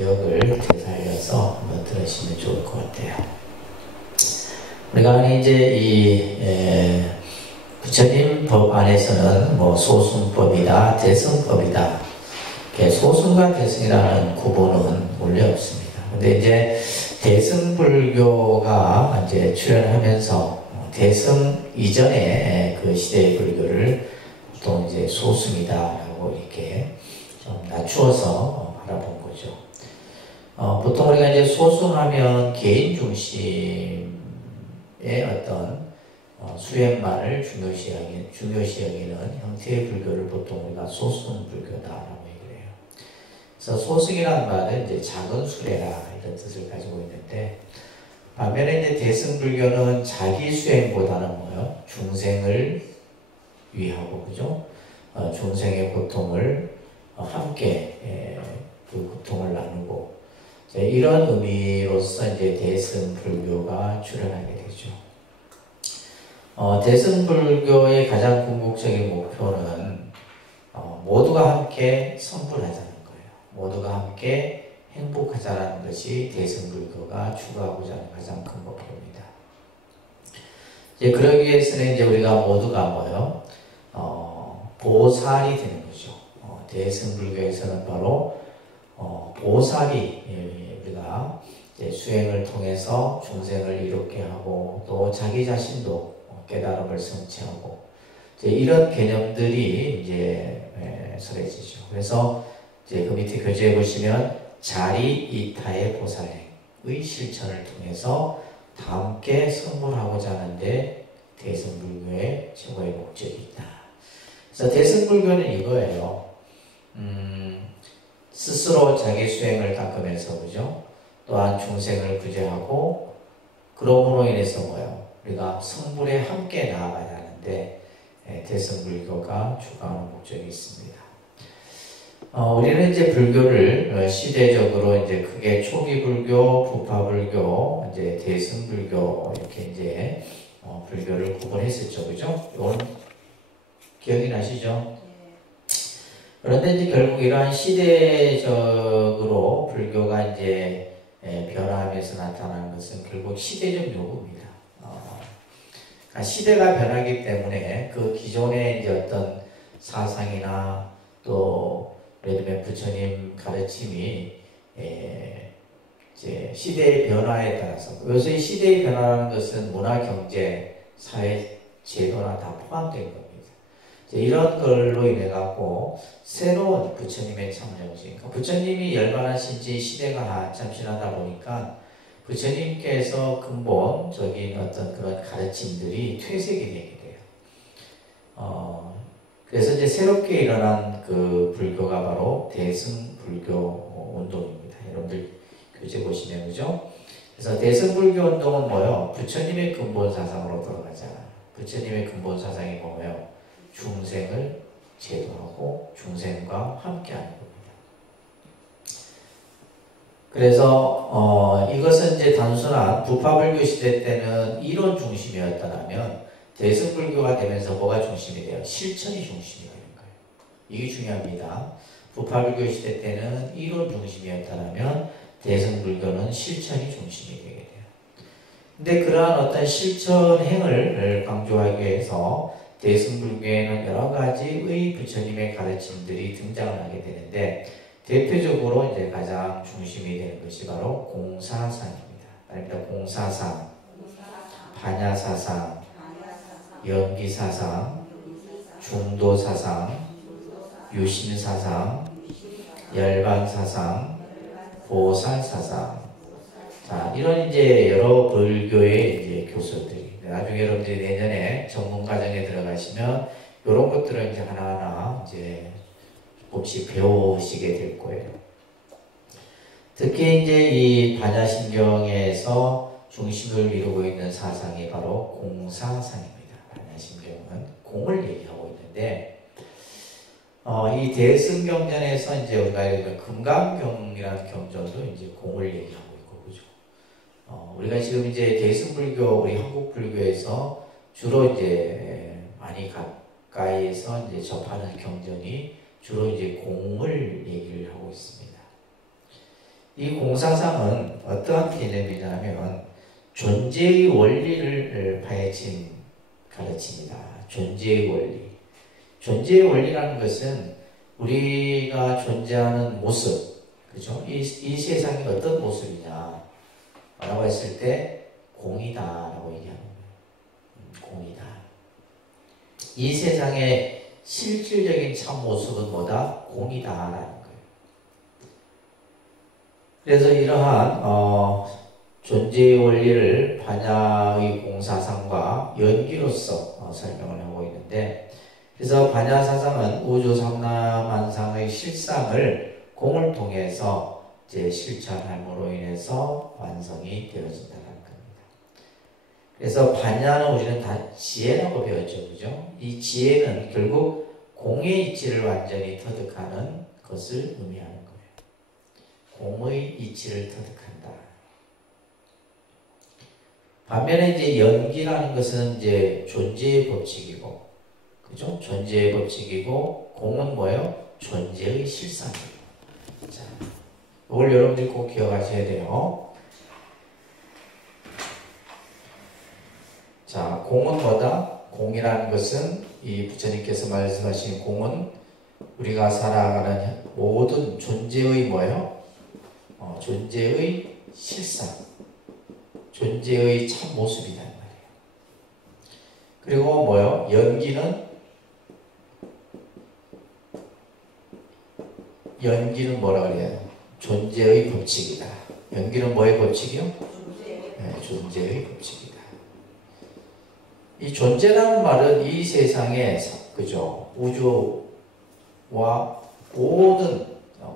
기억을 되살려서 한번 들으시면 좋을 것 같아요. 우리가 이제 이 부처님 법 안에서는 뭐 소승법이다, 대승법이다, 소승과 대승이라는 구분은 원래 없습니다. 근데 이제 대승불교가 이제 출현하면서 대승 이전에 그 시대의 불교를 보통 이제 소승이다라고 이렇게 좀 낮추어서 바라본 거죠. 보통 우리가 이제 소승하면 개인 중심의 어떤 수행만을 중요시 여기는 형태의 불교를 보통 우리가 소승불교다라고 얘기를 해요. 그래서 소승이라는 말은 이제 작은 수레라 이런 뜻을 가지고 있는데, 반면에 이제 대승불교는 자기 수행보다는 뭐요? 중생을 위하고, 그죠? 중생의 고통을 함께 그 고통을 나누고, 이런 의미로서 이제 대승불교가 출현하게 되죠. 대승불교의 가장 궁극적인 목표는 모두가 함께 성불하자는 거예요. 모두가 함께 행복하자라는 것이 대승불교가 추구하고자 하는 가장 큰 목표입니다. 이제 그러기 위해서는 이제 우리가 모두가 뭐요? 보살이 되는 거죠. 대승불교에서는 바로 보살이 우리가 이제 수행을 통해서 중생을 이롭게 하고 또 자기 자신도 깨달음을 성취하고 이런 개념들이 이제 설해지죠. 그래서 이제 그 밑에 교재에 보시면 자리이타의 보살행의 실천을 통해서 다 함께 성불하고자 하는데 대승불교의 최고의 목적이 있다. 그래서 대승불교는 이거예요. 스스로 자기 수행을 닦으면서, 그죠? 또한 중생을 구제하고, 그러므로 인해서 뭐예요? 우리가 성불에 함께 나아가야 하는데 대승불교가 추구하는 목적이 있습니다. 우리는 이제 불교를 시대적으로 이제 크게 초기불교, 부파불교, 이제 대승불교 이렇게 이제 불교를 구분했었죠, 그죠? 이건 기억이 나시죠? 그런데 이제 결국 이러한 시대적으로 불교가 이제 변화하면서 나타나는 것은 결국 시대적 요구입니다. 시대가 변하기 때문에 그 기존의 이제 어떤 사상이나 또 예를 들면 부처님 가르침이 이제 시대의 변화에 따라서, 요새 시대의 변화라는 것은 문화, 경제, 사회, 제도나 다 포함된 겁니다. 이런 걸로 인해 갖고 새로운 부처님의 참정신, 부처님이 열반하신 지 시대가 한참 지나다 보니까 부처님께서 근본적인 어떤 그런 가르침들이 퇴색이 되게 돼요. 그래서 이제 새롭게 일어난 그 불교가 바로 대승불교 운동입니다. 여러분들 교재 보시면, 그죠? 그래서 대승불교 운동은 뭐예요? 부처님의 근본 사상으로 돌아가잖아. 부처님의 근본 사상이 뭐예요? 중생을 제도하고 중생과 함께하는 겁니다. 그래서 이것은 이제 단순한 부파불교 시대 때는 이론 중심이었다면 대승불교가 되면서 뭐가 중심이 돼요? 실천이 중심이 되는 거예요. 이게 중요합니다. 부파불교 시대 때는 이론 중심이었다면 대승불교는 실천이 중심이 되게 돼요. 근데 그러한 어떤 실천행을 강조하기 위해서 대승불교에는 여러 가지의 부처님의 가르침들이 등장을 하게 되는데, 대표적으로 이제 가장 중심이 되는 것이 바로 공사상입니다. 아닙니다. 공사상, 반야사상, 연기사상, 중도사상, 유심사상, 열반사상, 보살사상. 자, 이런 이제 여러 불교의 이제 교수들이, 나중에 여러분들이 내년에 전문 과정에 들어가시면 이런 것들을 이제 하나하나 이제 조금씩 배우시게 될 거예요. 특히 이제 이 반야심경에서 중심을 이루고 있는 사상이 바로 공사상입니다. 반야심경은 공을 얘기하고 있는데, 이 대승경전에서 이제 우리가 금강경이라는 경전도 이제 공을 얘기하고 있고, 그죠? 우리가 지금 이제 대승불교, 우리 한국 불교에서 주로 이제 많이 가까이에서 이제 접하는 경전이 주로 이제 공을 얘기를 하고 있습니다. 이 공사상은 어떠한 개념이냐면 존재의 원리를 파헤친 가르침이다. 존재의 원리. 존재의 원리라는 것은 우리가 존재하는 모습, 그죠? 이 세상이 어떤 모습이냐 라고 했을 때 공이다 라고 얘기하는 거예요. 공이다. 이 세상의 실질적인 참 모습은 뭐다? 공이다 라는 거예요. 그래서 이러한 존재의 원리를 반야의 공사상과 연기로서 설명을 하고 있는데, 그래서 반야사상은 우주 삼라만상의 실상을 공을 통해서 이제 실천함으로 인해서 완성이 되어진다는 겁니다. 그래서 반야는 우리는 다 지혜라고 배웠죠, 그죠? 이 지혜는 결국 공의 이치를 완전히 터득하는 것을 의미하는 거예요. 공의 이치를 터득한다. 반면에 이제 연기라는 것은 이제 존재의 법칙이고, 그죠? 존재의 법칙이고, 공은 뭐예요? 존재의 실상이에요. 자, 이걸 여러분들이 꼭 기억하셔야 돼요. 자, 공은 뭐다? 공이라는 것은 이 부처님께서 말씀하신 공은 우리가 살아가는 모든 존재의 뭐예요? 존재의 실상, 존재의 참 모습이란 말이에요. 그리고 뭐요? 연기는 뭐라 그래요? 존재의 법칙이다. 연기는 뭐의 법칙이요? 네, 존재의 법칙이다. 이 존재라는 말은 이 세상에, 그죠? 우주와 모든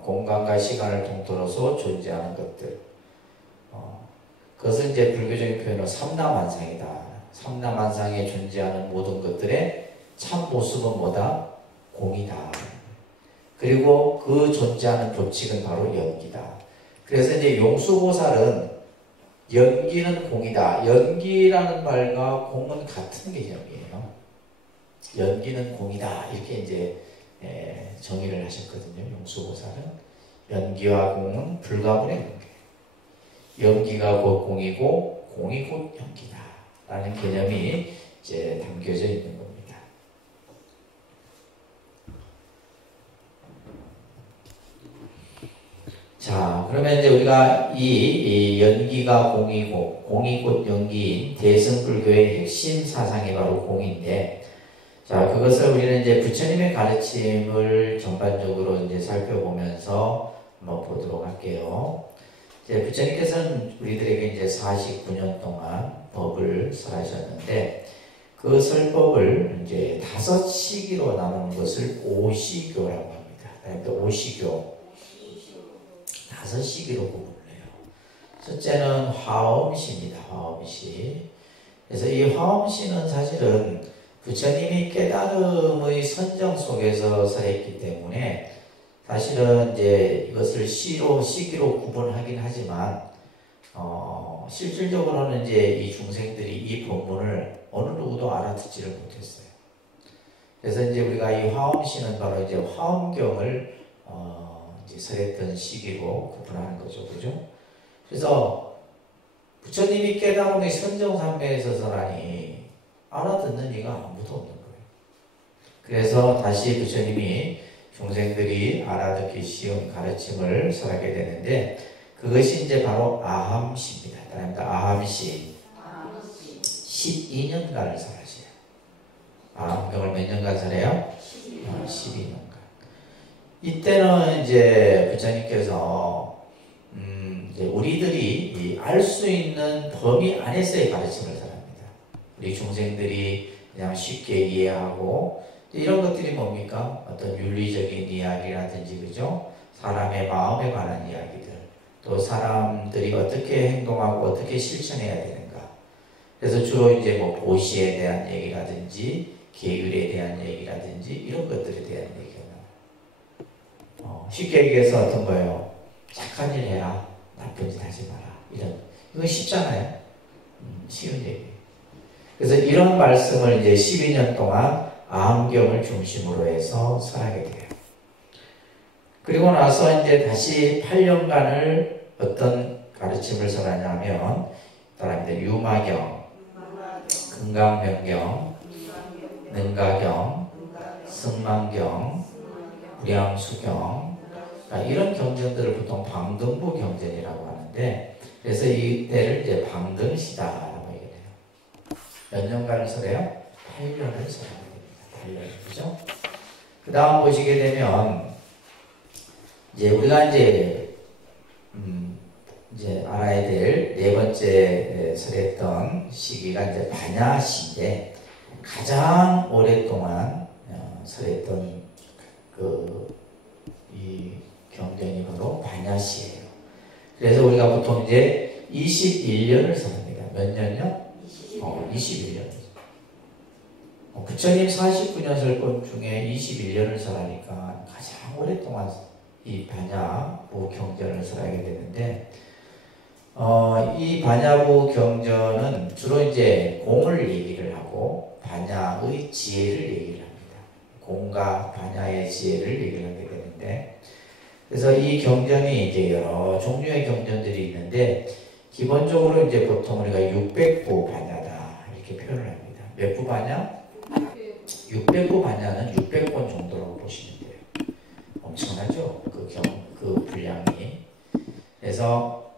공간과 시간을 통틀어서 존재하는 것들. 그것은 이제 불교적인 표현으로 삼라만상이다. 삼라만상에 존재하는 모든 것들의 참 모습은 뭐다? 공이다. 그리고 그 존재하는 법칙은 바로 연기다. 그래서 이제 용수보살은 연기는 공이다. 연기라는 말과 공은 같은 개념이에요. 연기는 공이다. 이렇게 이제 정의를 하셨거든요. 용수보살은. 연기와 공은 불가분의 관계. 연기가 곧 공이고 공이 곧 연기다 라는 개념이 이제 담겨져 있는 겁니다. 자, 그러면 이제 우리가 이 연기가 공이고 공이 곧 연기인 대승불교의 핵심 사상이 바로 공인데, 자, 그것을 우리는 이제 부처님의 가르침을 전반적으로 이제 살펴보면서 한번 보도록 할게요. 이제 부처님께서는 우리들에게 이제 49년 동안 법을 설하셨는데, 그 설법을 이제 5시기로 나누는 것을 오시교라고 합니다. 그러니까 오시교. 5시기로 구분을 해요. 첫째는 화엄시입니다. 화엄시. 그래서 이 화엄시는 사실은 부처님이 깨달음의 선정 속에서 설했기 때문에 사실은 이제 이것을 시기로 구분하긴 하지만, 실질적으로는 이제 이 중생들이 이 법문을 어느 누구도 알아듣지를 못했어요. 그래서 이제 우리가 이 화엄시는 바로 이제 화엄경을 이제 설했던 시기로 구분하는 거죠, 그죠? 그래서 부처님이 깨달음의 선정삼매에 서서라니 알아듣는 이가 아무도 없는 거예요. 그래서 다시 부처님이 중생들이 알아듣기 쉬운 가르침을 설하게 되는데, 그것이 이제 바로 아함시입니다. 아함시. 12년간을 설하셔요. 아함경을 몇 년간 설해요? 12년간. 이때는 이제 부처님께서 이제 우리들이 알 수 있는 범위 안에서의 가르침을 설합니다. 우리 중생들이 그냥 쉽게 이해하고, 이런 것들이 뭡니까? 어떤 윤리적인 이야기라든지, 그죠? 사람의 마음에 관한 이야기들, 또 사람들이 어떻게 행동하고 어떻게 실천해야 되는가. 그래서 주로 이제 뭐 보시에 대한 얘기라든지, 계율에 대한 얘기라든지, 이런 것들에 대한 얘기가 나와요. 쉽게 얘기해서 어떤 거예요? 착한 일 해라, 나쁜 짓 하지 마라. 이건 쉽잖아요. 쉬운 얘기. 그래서 이런 말씀을 이제 12년 동안 아함경을 중심으로 해서 설하게 돼요. 그리고 나서 이제 다시 8년간을 어떤 가르침을 설하냐면 따라합니다. 유마경, 금강명경, 능가경, 승만경, 무량수경, 이런 경전들을 보통 방등부 경전이라고 하는데, 그래서 이때를 이제 방등시다라고 얘기해요. 몇 년간을 설해요? 8년을 설하게 됩니다. 8년, 그죠? 그 다음 보시게 되면 이제 우리가 이제 알아야 될 네 번째 설했던 시기가 이제 반야시인데, 가장 오랫동안 설했던 이 경전이 바로 반야시예요. 그래서 우리가 보통 이제 21년을 설합니다. 몇 년요? 21년. 부처님 49년 설법 중에 21년을 설하니까 가장 오랫동안 이 반야부 경전을 설하게 되는데, 이 반야부 경전은 주로 이제 공을 얘기를 하고 반야의 지혜를 얘기를 합니다. 공과 반야의 지혜를 얘기를 하게 되는데, 그래서 이 경전이 이제 여러 종류의 경전들이 있는데, 기본적으로 이제 보통 우리가 600부 반야다 이렇게 표현을 합니다. 몇 부 반야? 600부 반야는 600권 정도라고 보시면 돼요. 엄청나죠? 그 분량이. 그래서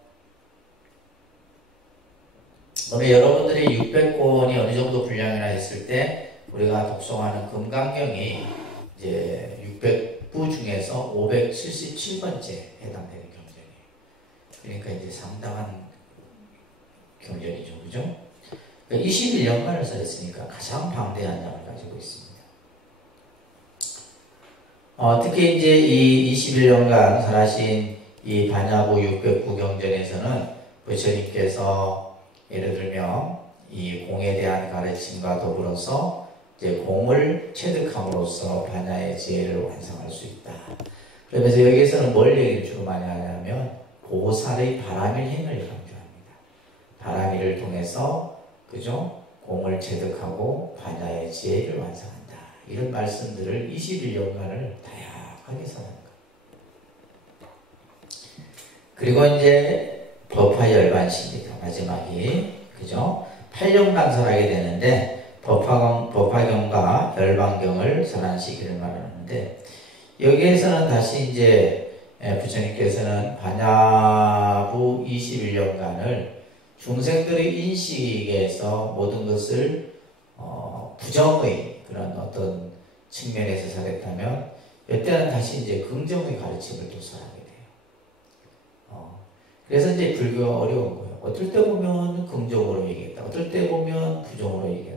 오늘 여러분들이 600권이 어느 정도 분량이나 했을 때 우리가 독송하는 금강경이 이제 600부 중에서 577번째 해당되는 경전이에요. 그러니까 이제 상당한 경전이죠. 그죠? 21년간을 설했으니까 가장 방대한 양을 가지고 있습니다. 특히 이제 이 21년간 설하신 이 반야부 600부 경전에서는 부처님께서 예를 들면 이 공에 대한 가르침과 더불어서 이제 공을 체득함으로써 반야의 지혜를 완성할 수 있다. 그러면서 여기에서는 뭘 얘기를 주로 많이 하냐면 보살의 바람일행을 강조합니다. 바람일을 통해서 그죠? 공을 체득하고 반야의 지혜를 완성한다. 이런 말씀들을 21년간을 다양하게 설합니다. 그리고 이제 법화열반시입니다. 마지막이 그죠? 8년간 설하게 되는데 법화경과 열반경을 설한 시기를 말하는데, 여기에서는 다시 이제 부처님께서는 반야부 21년간을 중생들의 인식에서 모든 것을 부정의 그런 어떤 측면에서 설했다면, 이때는 다시 이제 긍정의 가르침을 또 설하게 돼요. 그래서 이제 불교가 어려운 거예요. 어떨 때 보면 긍정으로 얘기했다. 어떨 때 보면 부정으로 얘기했다.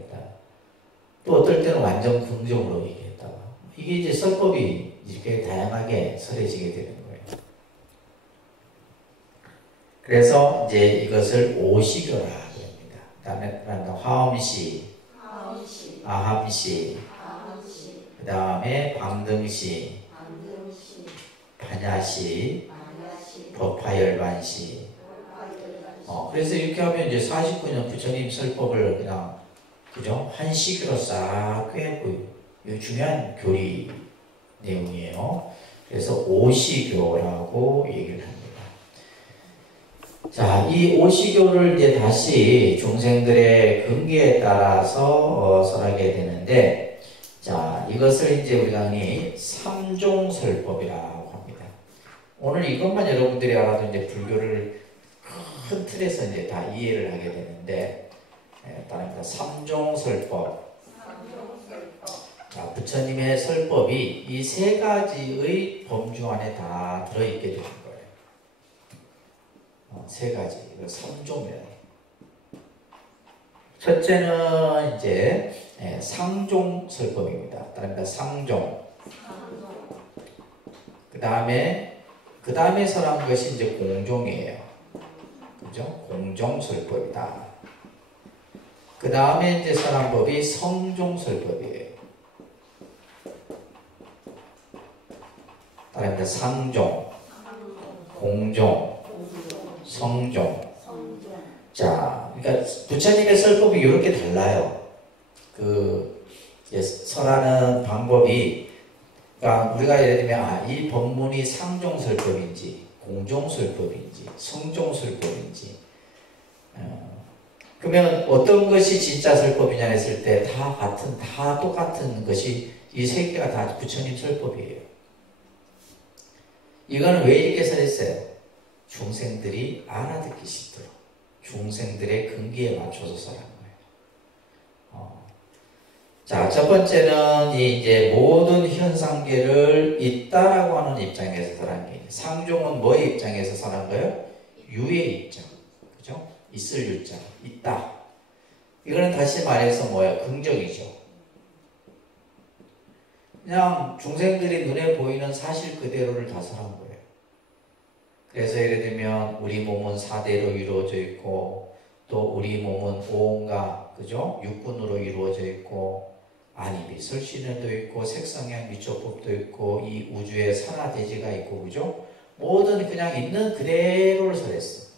또 어떨 때는 완전 긍정으로 얘기했다. 이게 이제 설법이 이렇게 다양하게 설해지게 되는 거예요. 그래서 이제 이것을 오시교라 합니다. 다음에 화엄시, 아함시, 그 다음에 방등시, 반야시, 법화열반시. 그래서 이렇게 하면 이제 49년 부처님 설법을 그냥 그죠? 한 시기로 싹 꿰고, 이거 중요한 교리 내용이에요. 그래서 오시교라고 얘기를 합니다. 자, 이 오시교를 이제 다시 중생들의 근기에 따라서 설하게 되는데, 자, 이것을 이제 우리가 흔히 삼종설법이라고 합니다. 오늘 이것만 여러분들이 알아도 이제 불교를 큰 틀에서 이제 다 이해를 하게 되는데, 따릅니다. 삼종설법. 자, 부처님의 설법이 이 세 가지의 범주 안에 다 들어있게 되는 거예요. 세 가지. 삼종이에요. 첫째는 이제 상종설법입니다. 따릅니다. 상종. 그 다음에 설한 것이 이제 공종이에요. 그죠? 공종설법이다. 그 다음에 이제 설한 법이 성종설법이에요. 따라합니다. 상종, 공종, 성종. 자, 그러니까 부처님의 설법이 이렇게 달라요. 설하는 방법이, 그러니까 우리가 예를 들면 이 법문이 상종설법인지 공종설법인지 성종설법인지. 그러면 어떤 것이 진짜 설법이냐 했을 때 다 똑같은 것이 이 세 개가 다 부처님 설법이에요. 이거는 왜 이렇게 설했어요? 중생들이 알아듣기 쉽도록 중생들의 근기에 맞춰서 설한 거예요. 자, 첫 번째는 이제 모든 현상계를 있다라고 하는 입장에서 설한 게 상종은 뭐의 입장에서 설한 거예요? 유의 입장, 그죠? 있을 유자, 있다. 이거는 다시 말해서 뭐야? 긍정이죠. 그냥 중생들이 눈에 보이는 사실 그대로를 다 설한 거예요. 그래서 예를 들면 우리 몸은 4대로 이루어져 있고 또 우리 몸은 온갖 그죠? 육군으로 이루어져 있고 안입이 설신에도 있고 색성향 미초법도 있고 이 우주에 산하대지가 있고 그죠? 모든 그냥 있는 그대로를 설했어.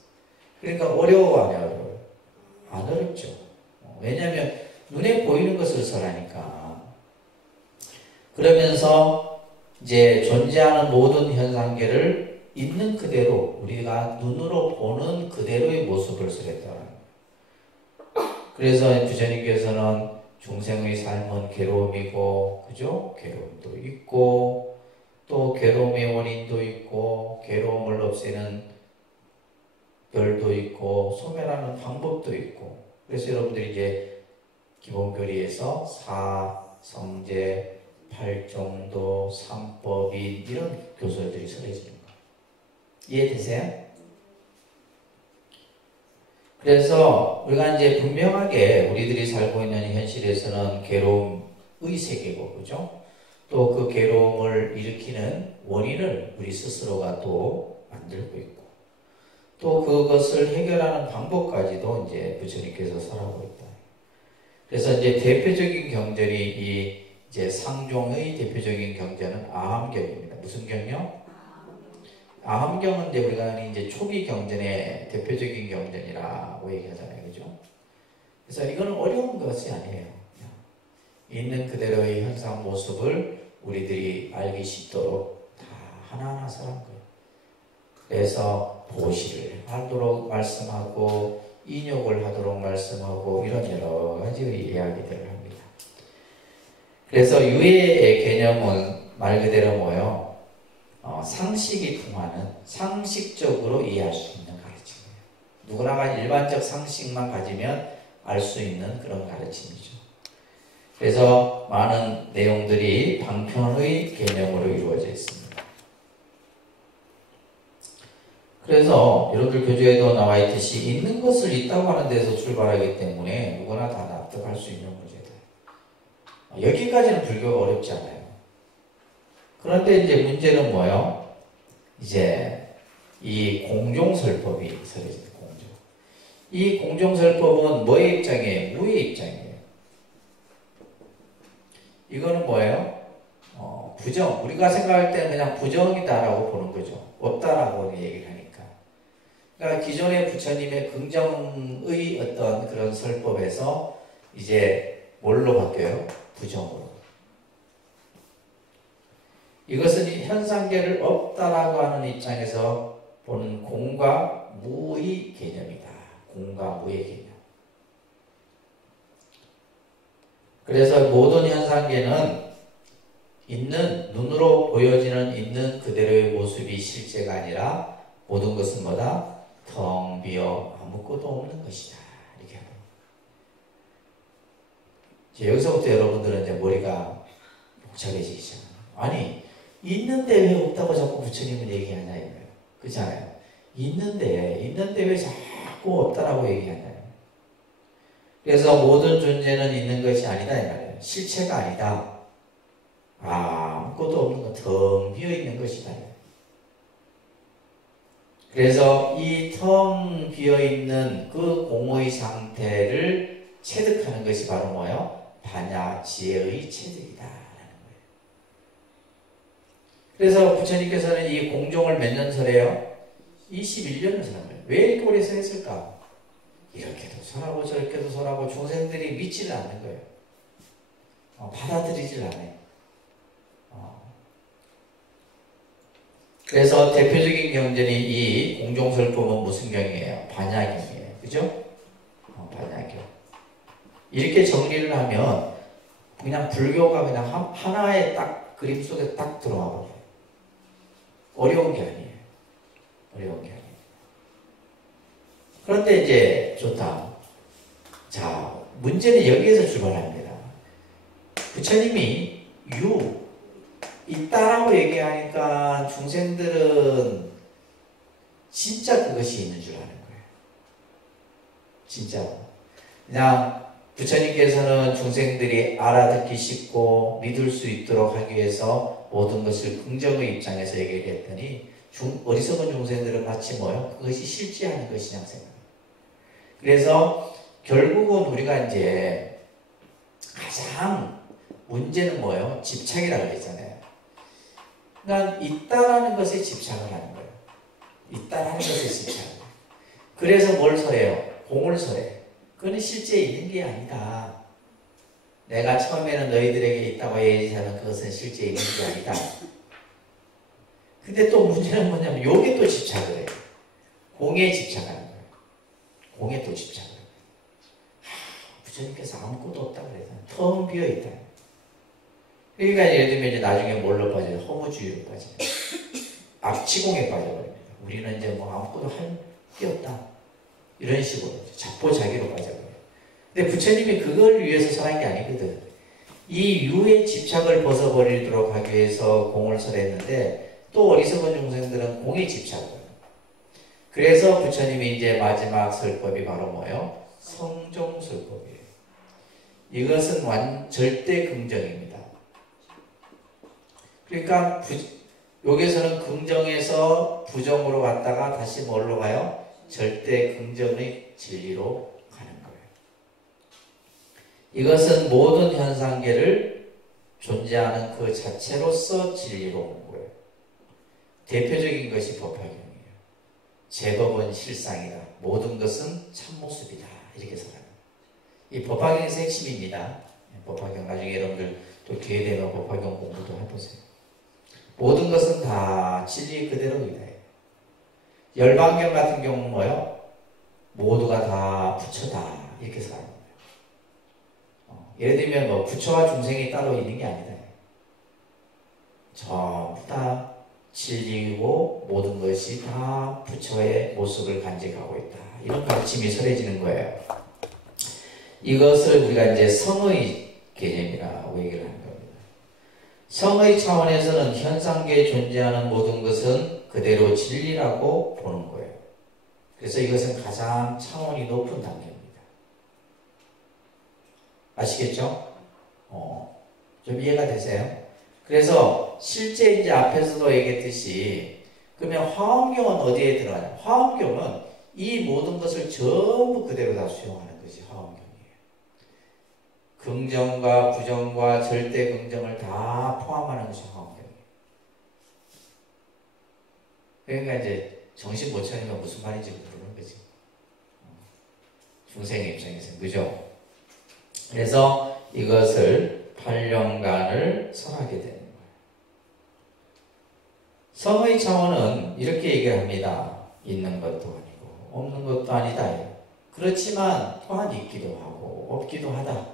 그러니까 어려워요? 안 어렵죠. 왜냐하면 눈에 보이는 것을 설하니까. 그러면서 이제 존재하는 모든 현상계를 있는 그대로 우리가 눈으로 보는 그대로의 모습을 설했다는 거예요. 그래서 부처님께서는 중생의 삶은 괴로움이고 그죠? 괴로움도 있고 또 괴로움의 원인도 있고 괴로움을 없애는 별도 있고 소멸하는 방법도 있고 그래서 여러분들이 이제 기본교리에서 사성제, 팔정도, 삼법인 이런 교설들이 설해지는 거예요. 이해되세요? 그래서 우리가 이제 분명하게 우리들이 살고 있는 현실에서는 괴로움의 세계고 그죠? 또 그 괴로움을 일으키는 원인을 우리 스스로가 또 만들고 있고 또 그것을 해결하는 방법까지도 이제 부처님께서 설하고 있다. 그래서 이제 대표적인 경전이 이제 상종의 대표적인 경전은 아함경입니다. 무슨 경요? 아함경은 이제 우리가 이제 초기 경전의 대표적인 경전이라고 얘기하잖아요, 그죠? 그래서 이거는 어려운 것이 아니에요. 있는 그대로의 현상 모습을 우리들이 알기 쉽도록 다 하나하나 설한 거예요. 그래서 보시를 하도록 말씀하고 인욕을 하도록 말씀하고 이런 여러 가지의 이야기들을 합니다. 그래서 유예의 개념은 말 그대로 뭐예요? 상식이 통하는 상식적으로 이해할 수 있는 가르침이에요. 누구나가 일반적 상식만 가지면 알 수 있는 그런 가르침이죠. 그래서 많은 내용들이 방편의 개념으로 이루어져 있습니다. 그래서 여러분들 교재에도 나와 있듯이 있는 것을 있다고 하는 데서 출발하기 때문에 누구나 다 납득할 수 있는 문제다. 여기까지는 불교가 어렵지 않아요. 그런데 이제 문제는 뭐예요? 이제 이 공종설법이 설해집니다. 공종. 이 공종설법은 뭐의 입장이에요? 무의 입장이에요. 이거는 뭐예요? 부정. 우리가 생각할 때는 그냥 부정이다라고 보는 거죠. 없다라고 얘기를 하니까. 그러니까 기존의 부처님의 긍정의 어떤 그런 설법에서 이제 뭘로 바뀌어요? 부정으로. 이것은 현상계를 없다라고 하는 입장에서 보는 공과 무의 개념이다. 공과 무의 개념. 그래서 모든 현상계는 있는 눈으로 보여지는 있는 그대로의 모습이 실제가 아니라 모든 것은 뭐다? 텅 비어 아무것도 없는 것이다. 이렇게 하고. 여기서부터 여러분들은 이제 머리가 복잡해지기 시작합니다. 아니 있는데 왜 없다고 자꾸 부처님은 얘기하냐 이거예요. 그렇잖아요. 있는데 왜 자꾸 없다라고 얘기하냐. 그래서 모든 존재는 있는 것이 아니다 이 말이에요. 실체가 아니다. 아무것도 없는 것, 텅 비어 있는 것이다. 그래서 이 텅 비어 있는 그 공의 상태를 체득하는 것이 바로 뭐예요? 반야 지혜의 체득이다. 그래서 부처님께서는 이 공종을 몇 년 설해요? 21년을 설한 거예요. 왜 이렇게 오래 설했을까? 이렇게도 설하고 저렇게도 설하고 중생들이 믿지를 않는 거예요. 받아들이질 않아요. 그래서 대표적인 경전이 이 공종설법은 무슨 경이에요? 반야경이에요. 그죠? 반야경. 이렇게 정리를 하면 그냥 불교가 그냥 하나의 딱 그림 속에 딱 들어와 버려요. 어려운 게 아니에요. 어려운 게 아니에요. 그런데 이제 좋다. 자, 문제는 여기에서 출발합니다. 부처님이 있다라고 얘기하니까 중생들은 진짜 그것이 있는 줄 아는 거예요. 진짜. 그냥 부처님께서는 중생들이 알아듣기 쉽고 믿을 수 있도록 하기 위해서 모든 것을 긍정의 입장에서 얘기했더니 어리석은 중생들은 마치 뭐요? 그것이 실제하는 것이냐 생각해요. 그래서 결국은 우리가 이제 가장 문제는 뭐예요? 집착이라고 했잖아요. 그러니까 있다라는 것에 집착을 하는 거예요. 있다라는 것에 집착을. 그래서 뭘 설해요? 공을 설해. 그건 실제 있는 게 아니다. 내가 처음에는 너희들에게 있다고 얘기하는 그것은 실제 있는 게 아니다. 근데 또 문제는 뭐냐면 여기에 또 집착을 해요. 공에 집착하는 거예요. 공에 또 집착을 해요. 부처님께서 아무것도 없다고 그래서 텅 비어있다. 그러니까 예를 들면 이제 나중에 뭘로 빠져요? 허무주의로 빠져요. 악치공에 빠져버립니다. 우리는 이제 뭐 아무것도 할 게 없다. 이런 식으로 자포자기로 빠져버려요. 근데 부처님이 그걸 위해서 살한 게 아니거든. 이 유의 집착을 벗어버리도록 하기 위해서 공을 설했는데 또 어리석은 중생들은 공에 집착을 해요. 그래서 부처님이 이제 마지막 설법이 바로 뭐예요? 성종설법이에요. 이것은 절대 긍정입니다. 그러니까 여기서는 긍정에서 부정으로 갔다가 다시 뭘로 가요? 절대 긍정의 진리로 가는 거예요. 이것은 모든 현상계를 존재하는 그 자체로서 진리로 온 거예요. 대표적인 것이 법화경이에요. 제법은 실상이다. 모든 것은 참모습이다. 이렇게 설하는 이 법화경에서 핵심입니다. 법화경 나중에 여러분들 또 기회 되면 법화경 공부도 해보세요. 모든 것은 다 진리 그대로이다. 열반경 같은 경우는 뭐예요? 모두가 다 부처다. 이렇게 설하는 거예요. 예를 들면 뭐 부처와 중생이 따로 있는 게 아니다. 전부 다 진리이고 모든 것이 다 부처의 모습을 간직하고 있다. 이런 가르침이 설해지는 거예요. 이것을 우리가 이제 성의 개념이라고 얘기를 하는 겁니다. 성의 차원에서는 현상계에 존재하는 모든 것은 그대로 진리라고 보는 거예요. 그래서 이것은 가장 차원이 높은 단계입니다. 아시겠죠? 좀 이해가 되세요? 그래서 실제 이제 앞에서도 얘기했듯이 그러면 화엄경은 어디에 들어가냐? 화엄경은 이 모든 것을 전부 그대로 다 수용하는 것이 화엄경이에요. 긍정과 부정과 절대 긍정을 다 포함하는 것이 화엄경이에요. 그러니까 이제 정신 못 차리면 무슨 말인지 모르는 거지. 중생의 입장에서 그죠? 그래서 이것을 8년간을 설하게 되는 거예요. 성의 차원은 이렇게 얘기를 합니다. 있는 것도 아니고 없는 것도 아니다. 그렇지만 또한 있기도 하고 없기도 하다.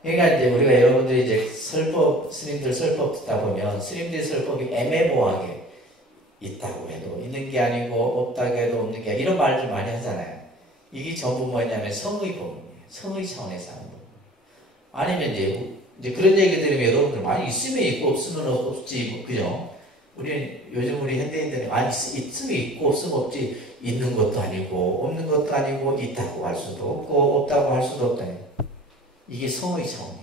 그러니까 이제 우리가 여러분들이 이제 스님들 설법 듣다 보면 스님들 설법이 애매모호하게 있다고 해도 있는 게 아니고 없다고 해도 없는 게 아니고 이런 말들 많이 하잖아요. 이게 전부 뭐냐면 성의 법문이에요. 성의 차원에서 하는 법문. 아니면 이제 그런 얘기 들으면 여러분들 많이 있으면 있고 없으면 없지, 그죠? 요즘 우리 현대인들은 많이 있으면 있고 없으면 없지, 있는 것도 아니고 없는 것도 아니고 있다고 할 수도 없고 없다고 할 수도 없다. 이게 성의 차원이에요.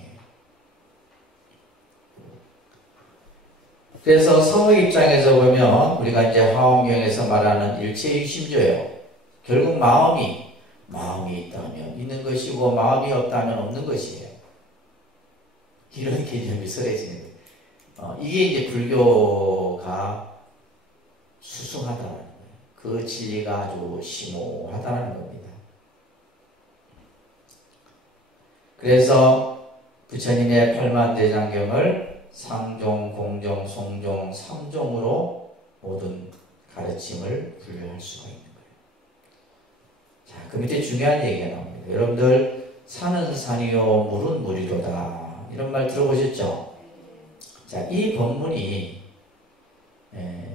그래서 성의 입장에서 보면 우리가 이제 화엄경에서 말하는 일체유심조예요. 결국 마음이 있다면 있는 것이고 마음이 없다면 없는 것이에요. 이런 개념이 설해지는 거예요. 이게 이제 불교가 수승하다는 거예요. 그 진리가 아주 심오하다는 겁니다. 그래서 부처님의 8만대장경을 상종, 공종, 송종, 삼종으로 모든 가르침을 분류할 수가 있는 거예요. 자, 그 밑에 중요한 얘기가 나옵니다. 여러분들 산은 산이요 물은 물이로다 이런 말 들어보셨죠? 자, 이 본문이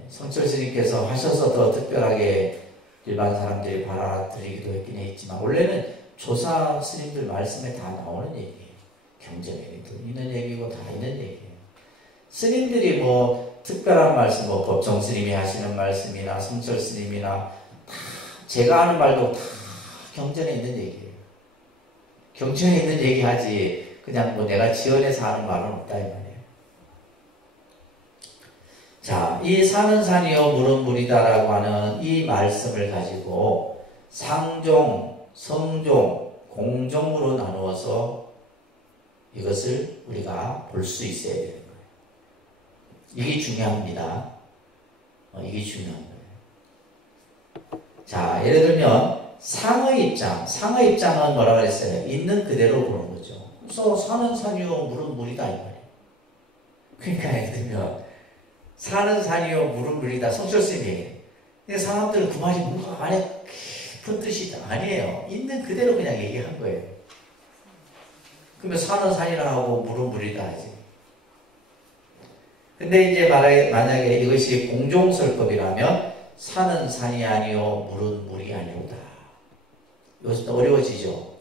성철 스님께서 하셔서 더 특별하게 일반 사람들이 받아들이기도 했긴 했지만 원래는 조사 스님들 말씀에 다 나오는 얘기예요. 경전에도 있는 얘기고 다 있는 얘기예요. 스님들이 뭐 특별한 말씀, 뭐 법정 스님이 하시는 말씀이나 성철 스님이나 다 제가 하는 말도 다 경전에 있는 얘기예요. 경전에 있는 얘기 하지 그냥 뭐 내가 지어내서 하는 말은 없다 이 말이에요. 자, 이 산은 산이요 물은 물이다라고 하는 이 말씀을 가지고 상종, 성종, 공종으로 나누어서 이것을 우리가 볼 수 있어야 되는 거예요. 이게 중요합니다. 이게 중요한 거예요. 자, 예를 들면 상의 입장은 뭐라고 했어요? 있는 그대로 보는 거죠. 그래서 산은 산이요 물은 물이다 이 말이에요. 그러니까 예를 들면 산은 산이요 물은 물이다 성철스님이 근데 사람들은 그 말이 뭔가 안에 깊은 뜻이 아니에요. 있는 그대로 그냥 얘기한 거예요. 그러면 산은 산이라 하고 물은 물이다 하지. 근데 이제 만약에 이것이 공종설법이라면 산은 산이 아니요 물은 물이 아니오다. 이것은 어려워지죠.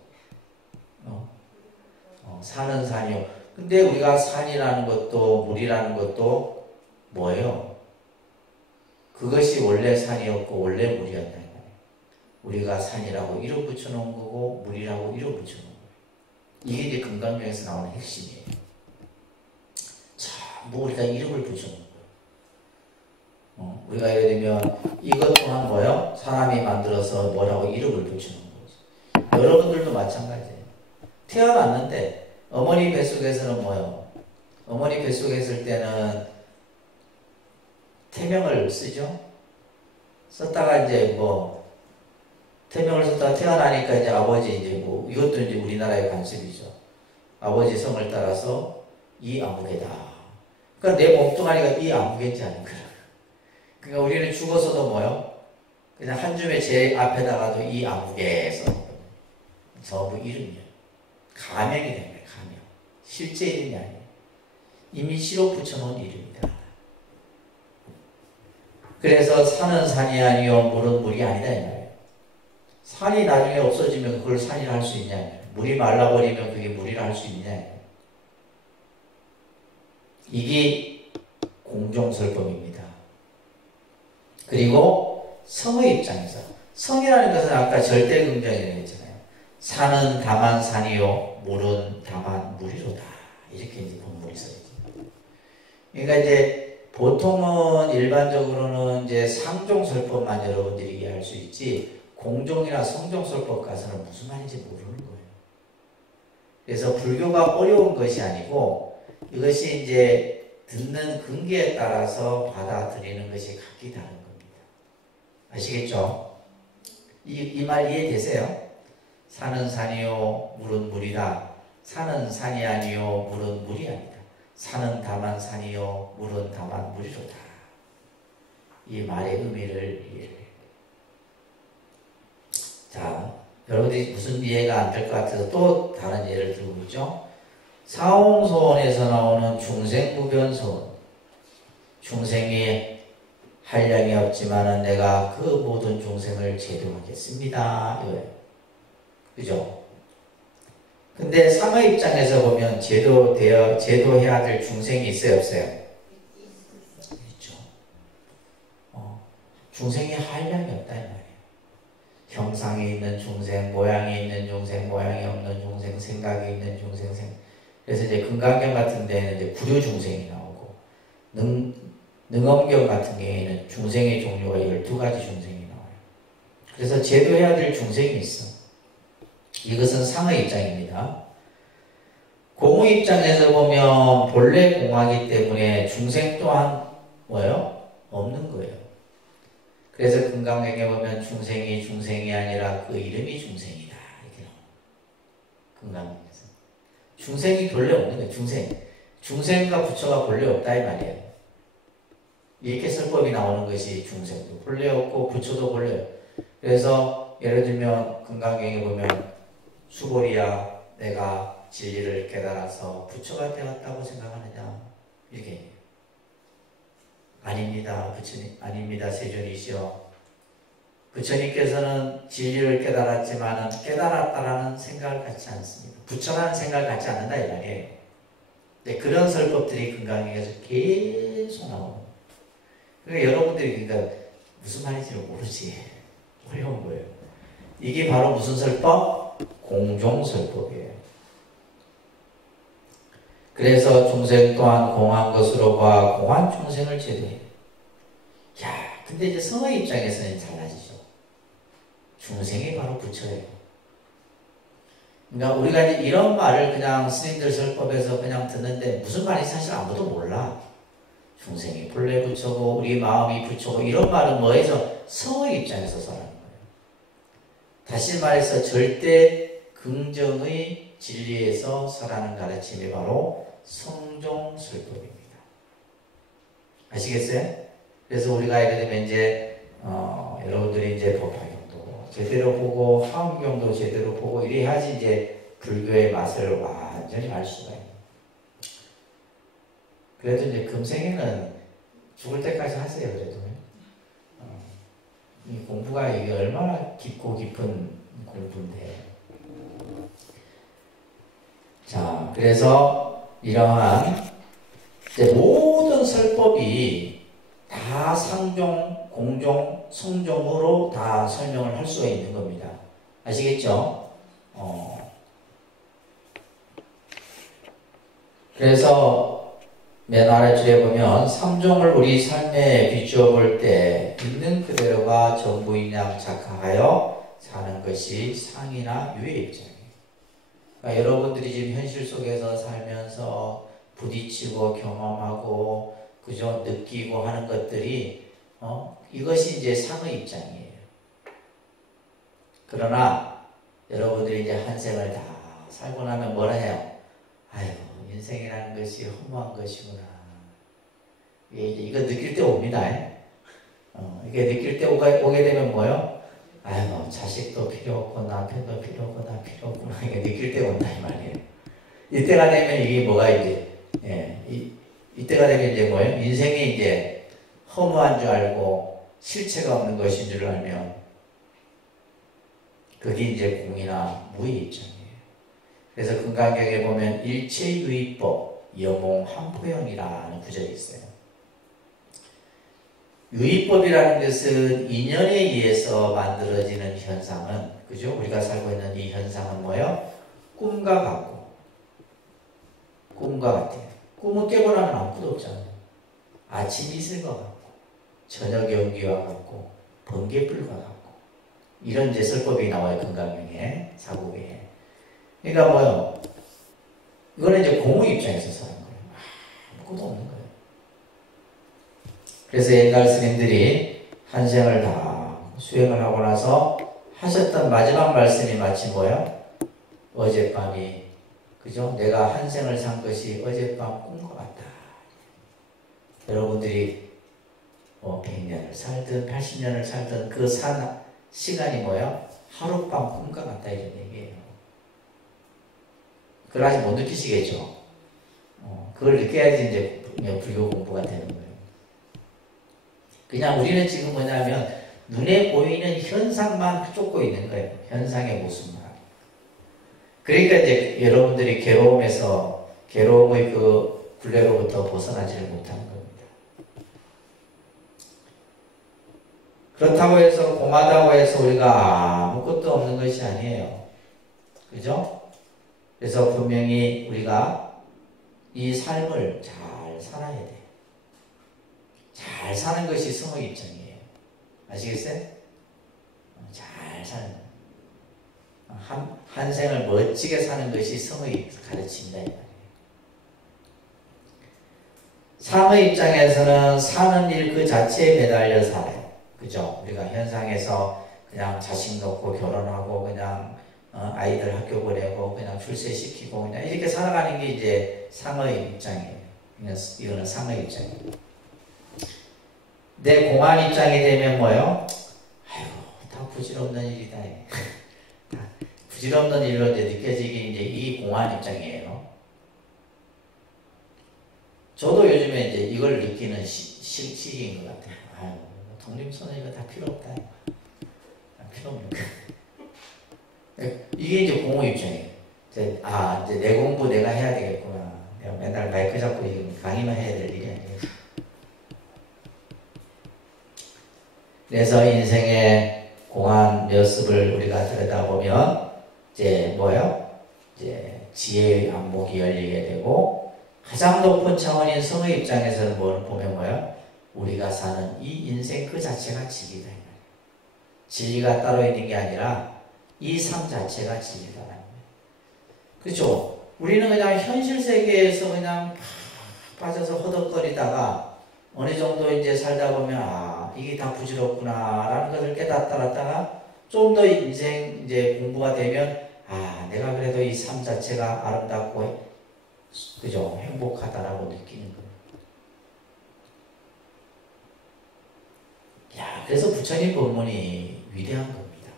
산은 산이요. 근데 우리가 산이라는 것도 물이라는 것도 뭐예요? 그것이 원래 산이었고 원래 물이었다. 우리가 산이라고 이름 붙여놓은 거고 물이라고 이름 붙여놓은 거예요. 이게 이제 금강경에서 나오는 핵심이에요. 뭐 우리가 이름을 붙여놓은 거예요. 우리가 예를 들면 이것 또한 뭐예요? 사람이 만들어서 뭐라고 이름을 붙여놓은 거지. 여러분들도 마찬가지예요. 태어났는데 어머니 뱃속에서는 뭐예요? 어머니 뱃속에 있을 때는 태명을 쓰죠. 썼다가 이제 뭐 태명을 썼다가 태어나니까 이제 아버지 이제 뭐 이것도 이제 우리나라의 관습이죠. 아버지 성을 따라서 이아무개다. 그러니까 내 몸뚱아리가 이아무개인지 아닌가. 그러니까 우리는 죽어서도 뭐요? 그냥 한 줌의 제 앞에다가도 이아무개 써. 전부 이름이에요. 가명이 된 거예요. 가명. 실제 이름이 아니에요. 이미 시로 붙여놓은 이름이다. 그래서 산은 산이 아니요 물은 물이 아니다 이 말이에요. 산이 나중에 없어지면 그걸 산이라 할 수 있냐? 물이 말라버리면 그게 물이라 할 수 있냐? 이게 공종설법입니다. 그리고 성의 입장에서 성이라는 것은 아까 절대긍정이라고 했잖아요. 산은 다만 산이요 물은 다만 물이로다. 이렇게 이제 본문이 써있죠. 그러니까 이제 보통은 일반적으로는 이제 상종설법만 여러분들이 이해할 수 있지 공종이나 성종설법 가서는 무슨 말인지 모르는 거예요. 그래서 불교가 어려운 것이 아니고 이것이 이제 듣는 근기에 따라서 받아들이는 것이 각기 다른 겁니다. 아시겠죠? 이 말 이해되세요? 산은 산이요 물은 물이다. 산은 산이 아니요 물은 물이 아니다. 산은 다만 산이요 물은 다만 물이로다. 이 말의 의미를 이해해요. 자, 여러분들이 무슨 이해가 안 될 것 같아서 또 다른 예를 들고 있죠. 사홍소원에서 나오는 중생무변소원. 중생이 한량이 없지만은 내가 그 모든 중생을 제도하겠습니다. 이거예요. 그죠? 근데 상의 입장에서 보면 제도해야 될 중생이 있어요, 없어요? 있죠. 중생이 한량이 없다, 이 말이에요. 형상이 있는 중생, 모양이 있는 중생, 모양이 없는 중생, 생각이 있는 중생, 그래서 이제 금강경 같은 데는 이제 구류 중생이 나오고, 능엄경 같은 경우에는 중생의 종류가 12가지 중생이 나와요. 그래서 제도해야 될 중생이 있어. 이것은 상의 입장입니다. 공의 입장에서 보면 본래 공하기 때문에 중생 또한 뭐예요? 없는 거예요. 그래서 금강경에 보면 중생이 아니라 그 이름이 중생이다. 이렇게 나와요. 금강경에서. 중생이 본래 없는 거예요. 중생과 부처가 본래 없다 이 말이에요. 이렇게 설법이 나오는 것이 중생도 본래 없고 부처도 본래 없고. 그래서 예를 들면 금강경에 보면 수보리야 내가 진리를 깨달아서 부처가 되었다고 생각하느냐 이렇게 얘기해요. 아닙니다. 부처님 아닙니다. 세존이시여. 부처님께서는 진리를 깨달았지만 깨달았다라는 생각을 갖지 않습니다. 부처라는 생각을 갖지 않는다 이 말이에요. 근데 그런 설법들이 금강경에서 계속 나옵니다. 그러니까 여러분들이 그러니까 무슨 말인지 모르지. 어려운 거예요. 이게 바로 무슨 설법? 공종설법이에요. 그래서 중생 또한 공한 것으로 봐 공한 중생을 제도해요. 야, 근데 이제 성의 입장에서는 달라지죠. 중생이 바로 부처예요. 그러니까 우리가 이제 이런 말을 그냥 스님들 설법에서 그냥 듣는데 무슨 말인지 사실 아무도 몰라. 중생이 본래 부처고 우리 마음이 부처고 이런 말은 뭐에서? 성의 입장에서 설하는 거예요. 다시 말해서 절대 긍정의 진리에서 설하는 가르침이 바로 성종설법입니다. 아시겠어요? 그래서 우리가 예를 들면 이제 여러분들이 이제 법화경도 제대로 보고 화엄경도 제대로 보고 이래야지 이제 불교의 맛을 완전히 알 수가 있는. 그래도 이제 금생에는 죽을 때까지 하세요. 그래도 이 공부가 이게 얼마나 깊고 깊은 공부인데. 자, 그래서 이러한 이제 모든 설법이 다 상종, 공종, 성종으로 다 설명을 할 수가 있는 겁니다. 아시겠죠? 그래서 맨 아래줄에 보면 삼종을 우리 삶에 비추어 볼 때 있는 그대로가 전부인양 착각하여 사는 것이 상이나 유의 입장이에요. 그러니까 여러분들이 지금 현실 속에서 살면서 부딪히고 경험하고 그저 느끼고 하는 것들이 이것이 이제 상의 입장이에요. 그러나 여러분들이 이제 한 생을 다 살고 나면 뭐라 해요? 아이고 인생이라는 것이 허무한 것이구나. 이거 느낄 때 옵니다. 이게 느낄 때 오게 되면 뭐요? 아이고 자식도 필요 없고 남편도 필요 없고 나 필요 없구나. 이게 느낄 때 온다 이 말이에요. 이때가 되면 이게 뭐가 이제 이때가 되면 이제 뭐예요? 인생이 이제 허무한 줄 알고 실체가 없는 것인 줄 알면 그게 이제 공이나 무의 입장이에요. 그래서 금강경에 보면 일체유의법 여몽한포형이라는 구절이 있어요. 유의법이라는 것은 인연에 의해서 만들어지는 현상은 그죠? 우리가 살고 있는 이 현상은 뭐예요? 꿈과 같고 꿈과 같아요. 꿈은 깨고 나면 아무것도 없잖아요. 아침이 있을 것 같고 저녁 연기와 같고 번개불과 같고 이런 이제 설법이 나와요. 금강경에 사국에. 그러니까 뭐요? 이거는 이제 공의 입장에서 사는 거예요. 아무것도 없는 거예요. 그래서 옛날 스님들이 한 생을 다 수행을 하고 나서 하셨던 마지막 말씀이 마치 뭐예요? 어젯밤이 그죠? 내가 한 생을 산 것이 어젯밤 꿈과 같다. 여러분들이 100년을 살든 80년을 살든 그 산 시간이 뭐예요? 하룻밤 꿈과 같다 이런 얘기예요. 그걸 아직 못 느끼시겠죠? 그걸 느껴야지 이제 불교 공부가 되는 거예요. 그냥 우리는 지금 뭐냐면 눈에 보이는 현상만 쫓고 있는 거예요. 현상의 모습만. 그러니까 이제 여러분들이 괴로움의 그 굴레로부터 벗어나지를 못하는 겁니다. 그렇다고 해서 공하다고 해서 우리가 아무것도 없는 것이 아니에요. 그죠? 그래서 분명히 우리가 이 삶을 잘 살아야 돼요. 잘 사는 것이 성의 입장이에요. 아시겠어요? 잘 사는 한 생을 멋지게 사는 것이 성의 가르침이다. 상의 입장에서는 사는 일 그 자체에 매달려 살아요. 그죠? 우리가 현상에서 그냥 자식 놓고 결혼하고 그냥 아이들 학교 보내고 그냥 출세시키고 그냥 이렇게 살아가는 게 이제 상의 입장이에요. 이거는 상의 입장이에요. 내 공안 입장이 되면 뭐요? 아이고 다 부질없는 일이다. 부질없는 일로 이제 느껴지기 이제 이 공안 입장이에요. 저도 요즘에 이제 이걸 느끼는 시기인 것 같아요. 아유, 독립선언 이거 다 필요 없다. 필요 없는 이게 이제 공허 입장이에요. 이제 내 공부 내가 해야 되겠구나. 내가 맨날 마이크 잡고 강의만 해야 될 일이 아니에요. 그래서 인생의 공안 묘습을 우리가 들여다보면 이제 뭐요? 이제 지혜의 안목이 열리게 되고 가장 높은 차원인 성의 입장에서는 뭘 보면 뭐요? 우리가 사는 이 인생 그 자체가 진리다. 진리가 따로 있는 게 아니라 이 삶 자체가 진리다라는 거예요. 그렇죠? 우리는 그냥 현실 세계에서 그냥 빠져서 허덕거리다가 어느 정도 이제 살다 보면 이게 다 부질없구나라는 것을 깨닫다가 좀 더 인생 이제 공부가 되면 내가 그래도 이 삶 자체가 아름답고 그죠? 행복하다라고 느끼는 거예요. 그래서 부처님 법문이 위대한 겁니다.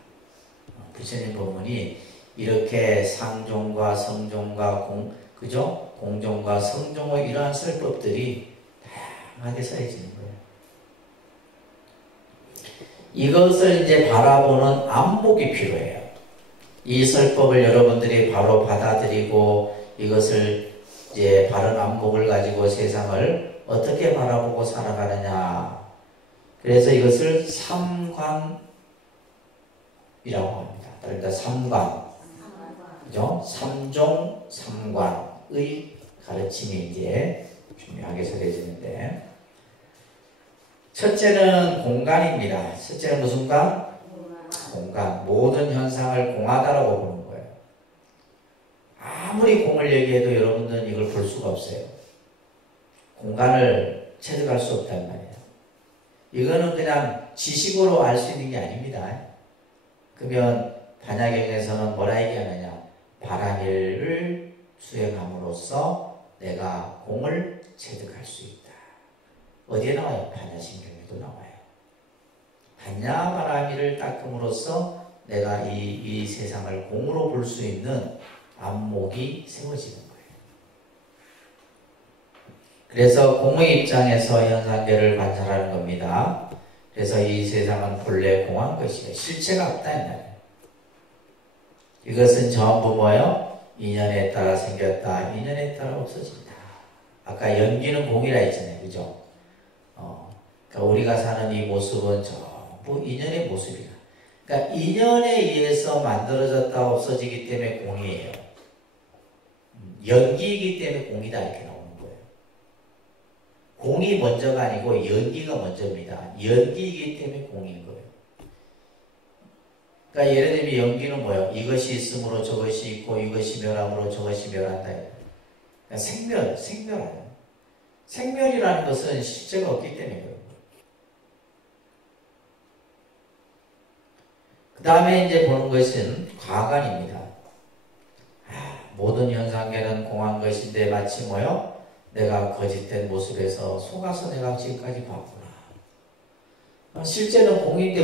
부처님 법문이 이렇게 상종과 성종과 그죠? 공종과 성종의 이러한 설법들이 다양하게 써있는 거예요. 이것을 이제 바라보는 안목이 필요해요. 이 설법을 여러분들이 바로 받아들이고 이것을 이제 바른 안목을 가지고 세상을 어떻게 바라보고 살아가느냐. 그래서 이것을 삼관이라고 합니다. 그러니까 삼관, 그죠? 삼종, 삼관의 가르침이 이제 중요하게 서려지는데, 첫째는 공간입니다. 첫째는 무슨 관? 공간. 모든 현상을 공하다라고 보는 거예요. 아무리 공을 얘기해도 여러분들은 이걸 볼 수가 없어요. 공간을 체득할 수 없단 말이에요. 이거는 그냥 지식으로 알 수 있는 게 아닙니다. 그러면 반야경에서는 뭐라 얘기하느냐? 바라밀을 수행함으로써 내가 공을 체득할 수 있다. 어디에 나와요? 반야심경에도 나와요. 반야바라밀을 닦음으로써 내가 이 세상을 공으로 볼 수 있는 안목이 세워지는 거예요. 그래서 공의 입장에서 현상계를 관찰하는 겁니다. 그래서 이 세상은 본래 공한 것이에요. 실체가 없다 이 말이에요. 이것은 전부 뭐예요? 인연에 따라 생겼다. 인연에 따라 없어진다. 아까 연기는 공이라 했잖아요. 그죠? 그러니까 우리가 사는 이 모습은 전부 인연의 모습이다. 그러니까 인연에 의해서 만들어졌다 없어지기 때문에 공이에요. 연기이기 때문에 공이다 이렇게 나오는 거예요. 공이 먼저가 아니고 연기가 먼저입니다. 연기이기 때문에 공인 거예요. 그러니까 예를 들면 연기는 뭐예요? 이것이 있으므로 저것이 있고 이것이 멸함으로 저것이 멸한다. 그러니까 생멸하는. 생멸이라는 것은 실제가 없기 때문에 그래요. 그 다음에 이제 보는 것은 과관입니다. 모든 현상계는 공한 것인데 마치 뭐요? 내가 거짓된 모습에서 속아서 내가 지금까지 봤구나. 실제는 공인데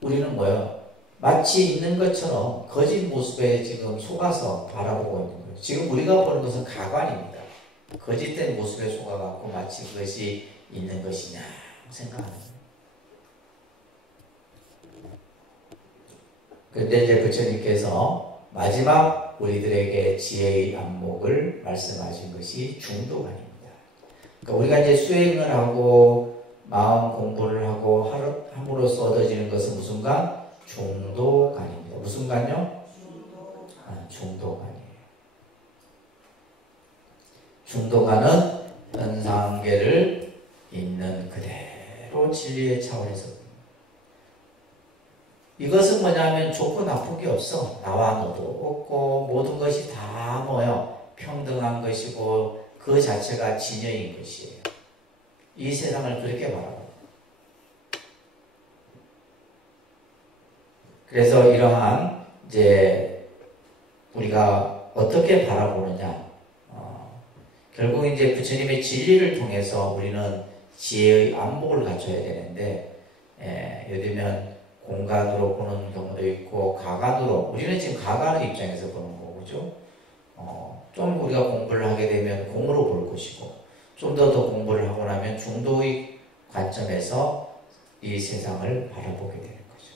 우리는 뭐요? 마치 있는 것처럼 거짓 모습에 지금 속아서 바라보고 있는 거예요. 지금 우리가 보는 것은 가관입니다. 거짓된 모습에 속아갖고 마치 그것이 있는 것이냐 생각하는 거예요. 그런데 이제 부처님께서 마지막 우리들에게 지혜의 안목을 말씀하신 것이 중도관입니다. 그러니까 우리가 이제 수행을 하고 마음 공부를 하고 함으로써 얻어지는 것은 무슨 관? 중도관입니다. 무슨 관요? 중도관이에요. 중도관은 현상계를 있는 그대로 진리의 차원에서 이것은 뭐냐면 좋고 나쁜 게 없어. 나와 너도 없고 모든 것이 다 뭐요? 평등한 것이고 그 자체가 진여인 것이에요. 이 세상을 그렇게 바라봐요. 그래서 이러한 이제 우리가 어떻게 바라보느냐. 결국 이제 부처님의 진리를 통해서 우리는 지혜의 안목을 갖춰야 되는데, 예를 들면 공간으로 보는 경우도 있고 가관으로, 우리는 지금 가관의 입장에서 보는 거고, 그죠? 좀 우리가 공부를 하게 되면 공으로 볼 것이고, 좀 더 공부를 하고 나면 중도의 관점에서 이 세상을 바라보게 되는 거죠.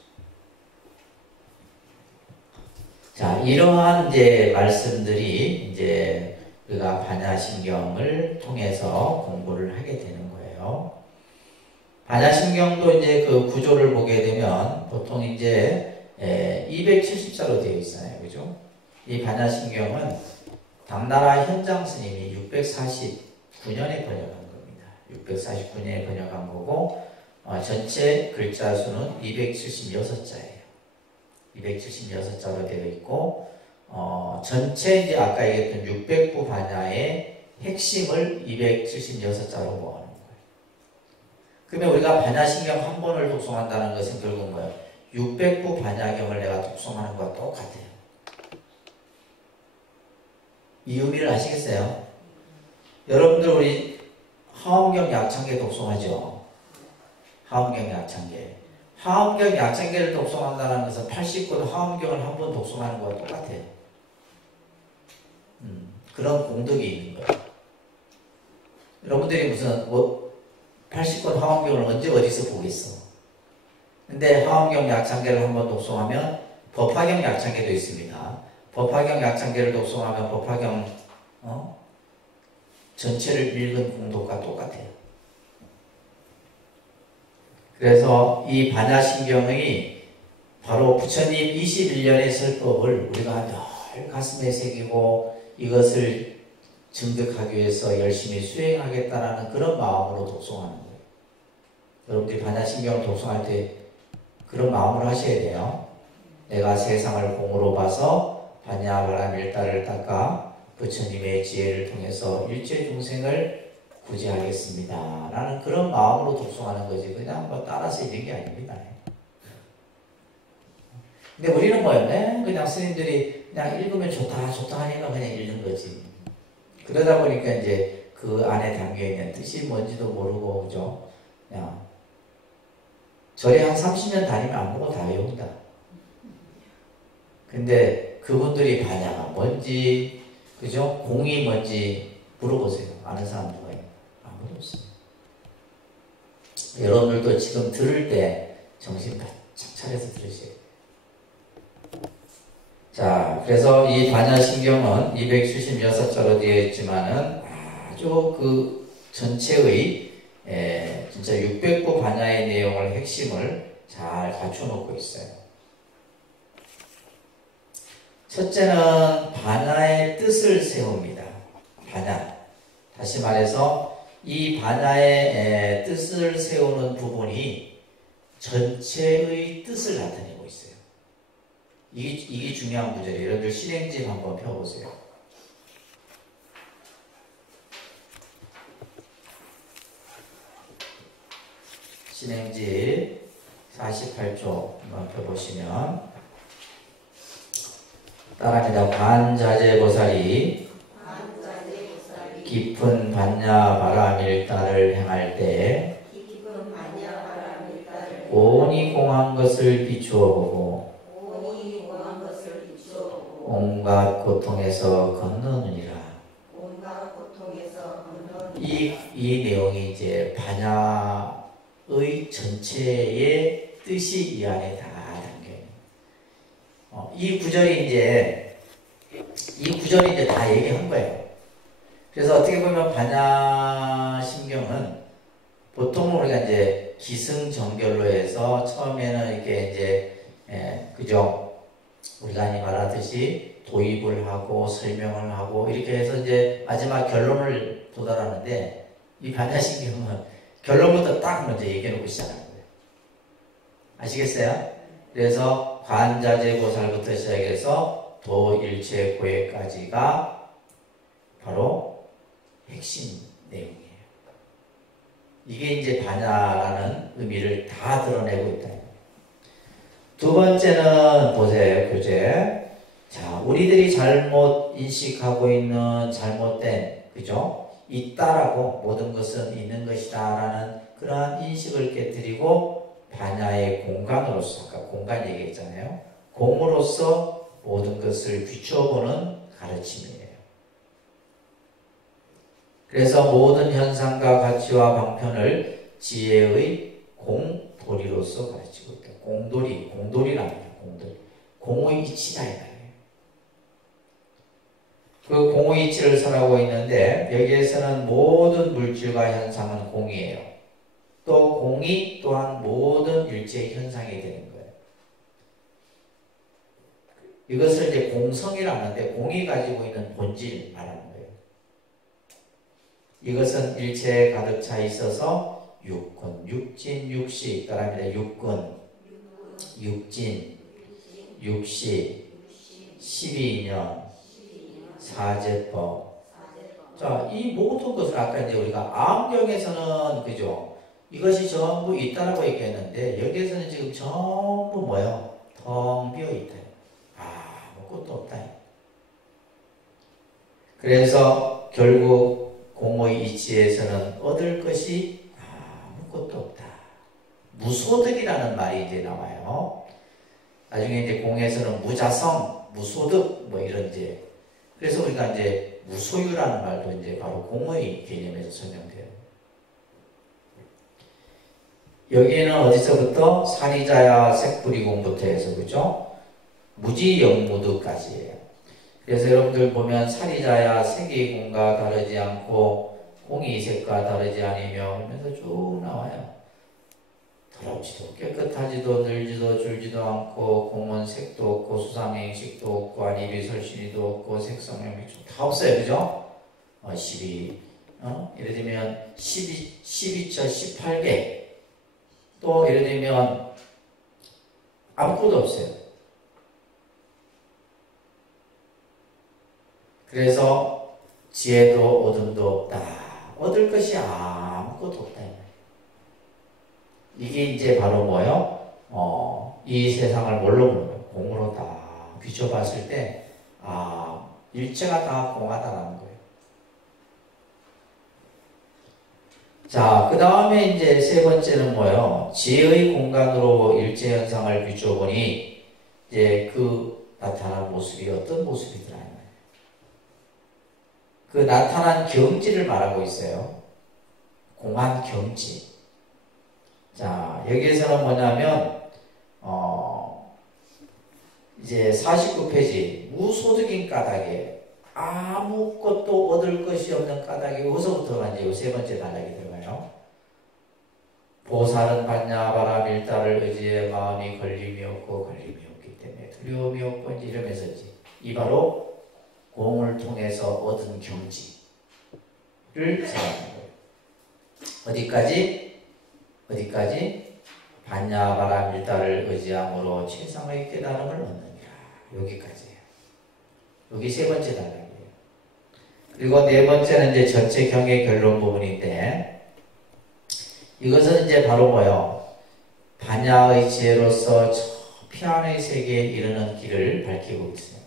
자, 이러한 이제 말씀들이 이제 우리가 반야심경을 통해서 공부를 하게 되는 거예요. 반야심경도 이제 그 구조를 보게 되면 보통 이제 270자로 되어 있잖아요. 그죠? 이 반야심경은 당나라 현장 스님이 649년에 번역한 겁니다. 649년에 번역한 거고, 전체 글자 수는 276자예요. 276자로 되어 있고, 전체 이제 아까 얘기했던 600부 반야의 핵심을 276자로 모아놓은 거예요. 그러면 우리가 반야심경 한 번을 독송한다는 것은 결국 뭐예요? 600부 반야경을 내가 독송하는 것과 똑같아요. 이 의미를 아시겠어요? 여러분들 우리 하엄경 약창계 독송하죠? 하엄경 약창계. 하엄경 약창계를 독송한다는 것은 80권 하엄경을 한 번 독송하는 것과 똑같아요. 그런 공덕이 있는 거예요. 여러분들이 무슨 80권 하엄경을 언제 어디서 보겠어? 근데 하엄경 약창계를 한 번 독송하면 법화경 약창계도 있습니다. 법화경 약창계를 독송하면 법화경 전체를 읽은 공덕과 똑같아요. 그래서 이 반야심경이 바로 부처님 21년의 설법을 우리가 늘 가슴에 새기고 이것을 증득하기 위해서 열심히 수행하겠다라는 그런 마음으로 독송하는 거예요. 여러분들이 반야심경을 독송할 때 그런 마음으로 하셔야 돼요. 내가 세상을 공으로 봐서 반야바라밀다를 닦아 부처님의 지혜를 통해서 일체 중생을 구제하겠습니다. 라는 그런 마음으로 독송하는 거지. 그냥 뭐 따라서 읽는 게 아닙니다. 근데 우리는 뭐예요? 그냥 스님들이 그냥 읽으면 좋다 하니까 그냥 읽는 거지. 그러다 보니까 이제 그 안에 담겨있는 뜻이 뭔지도 모르고, 그죠? 그냥 절에 한 30년 다니면 안 보고 다 외운다. 근데 그분들이 반야가 뭔지, 그죠? 공이 뭔지 물어보세요. 아는 사람 누가 있나요? 아무도 없어요. 여러분들도 지금 들을 때 정신 바짝 차려서 들으셔야 돼요. 자, 그래서 이 반야심경은 276자로 되어 있지만은 아주 그 전체의 진짜 600부 반야의 내용을 핵심을 잘 갖춰놓고 있어요. 첫째는 반야의 뜻을 세웁니다. 반야. 다시 말해서 이 반야의 뜻을 세우는 부분이 전체의 뜻을 나타내고 있어요. 이게 중요한 구절이에요. 여러분들 실행집 한번 펴보세요. 실행집 48쪽 한번 펴보시면 따라합니다. 관자재보살이 깊은 반야바라밀다를 행할 때 온이 공한 것을 비추어 보고 온갖 고통에서 건너느니라. 이 내용이 이제 반야의 전체의 뜻이 이 안에 다 담겨요. 이 구절이 이제 다 얘기한 거예요. 그래서 어떻게 보면 반야심경은 보통 우리가 이제 기승전결로 해서 처음에는 이렇게 이제 그죠? 우리가 많이 말하듯이 도입을 하고 설명을 하고 이렇게 해서 이제 마지막 결론을 도달하는데 이 반야심경은 결론부터 딱 먼저 얘기해 놓고 시작하는 거예요. 아시겠어요? 그래서 관자재보살부터 시작해서 도일체고해까지가 바로 핵심 내용이에요. 이게 이제 반야라는 의미를 다 드러내고 있다. 두 번째는 보세요. 교재. 자, 우리들이 잘못 인식하고 있는 잘못된, 그죠? 있다라고 모든 것은 있는 것이다라는 그러한 인식을 깨뜨리고 반야의 공간으로서, 아까 공간 얘기했잖아요. 공으로서 모든 것을 비춰보는 가르침이에요. 그래서 모든 현상과 가치와 방편을 지혜의 공도리로서 가르치고 있다. 공도리라는 거예요. 공도리. 공의 이치다 이 말이에요. 그 공의 이치를 설하고 있는데 여기에서는 모든 물질과 현상은 공이에요. 또 공이 또한 모든 일체의 현상이 되는 거예요. 이것을 이제 공성이라는데 공이 가지고 있는 본질 말하는 거예요. 이것은 일체에 가득 차 있어서 육군, 육진, 육시 따라합니다. 육군, 육진, 육시, 12년, 사제법. 자, 이 모든 것을 아까 이제 우리가 암경에서는 그죠? 이것이 전부 있다라고 얘기했는데 여기에서는 지금 전부 뭐요? 텅 비어 있다. 아무것도 없다. 그래서 결국 공의 이치에서는 얻을 것이 아무것도 없다. 무소득이라는 말이 이제 나와요. 나중에 이제 공에서는 무자성, 무소득 뭐 이런 이제 그래서 우리가 이제 무소유라는 말도 이제 바로 공의 개념에서 설명돼요. 여기에는 어디서부터 사리자야 색불이공부터 해서 그죠? 무지영무득까지예요. 그래서 여러분들 보면 사리자야 색이 공과 다르지 않고 공이 색과 다르지 아니며 하면서 쭉 나와요. 더럽지도 깨끗하지도 늘지도 줄지도 않고 공은 색도 없고 수상행식도 없고 안입이 설신이도 없고 색성형식도 다 없어요. 그죠? 12 예를 들면 12처 18개 또 예를 들면 아무것도 없어요. 그래서 지혜도 어둠도 없다. 얻을 것이 아무것도 없다. 이게 이제 바로 뭐요? 이 세상을 뭘로 보는 거예요? 공으로 다 비춰봤을 때, 일체가 다 공하다라는 거예요. 자, 그 다음에 이제 세 번째는 뭐요? 지혜의 공간으로 일체 현상을 비춰보니, 이제 그 나타난 모습이 어떤 모습이더라. 그 나타난 경지를 말하고 있어요. 공한 경지. 자, 여기에서는 뭐냐면, 이제 49페이지, 무소득인 까닭에 아무것도 얻을 것이 없는 까닭에 어디서부터가 이제 세 번째 단락이 들어가요. 보살은 반야바라 밀다를 의지해 마음이 걸림이 없고 걸림이 없기 때문에 두려움이 없고 이제 이러면서 이 바로 공을 통해서 얻은 경지를 생각하는 거예요. 어디까지? 반야바라 밀다를 의지함으로 최상의 깨달음을 얻느니라. 여기까지예요. 여기 세 번째 단락이에요. 그리고 네 번째는 이제 전체 경의 결론 부분인데 이것은 이제 바로 뭐요? 반야의 지혜로서 저 피안의 세계에 이르는 길을 밝히고 있어요.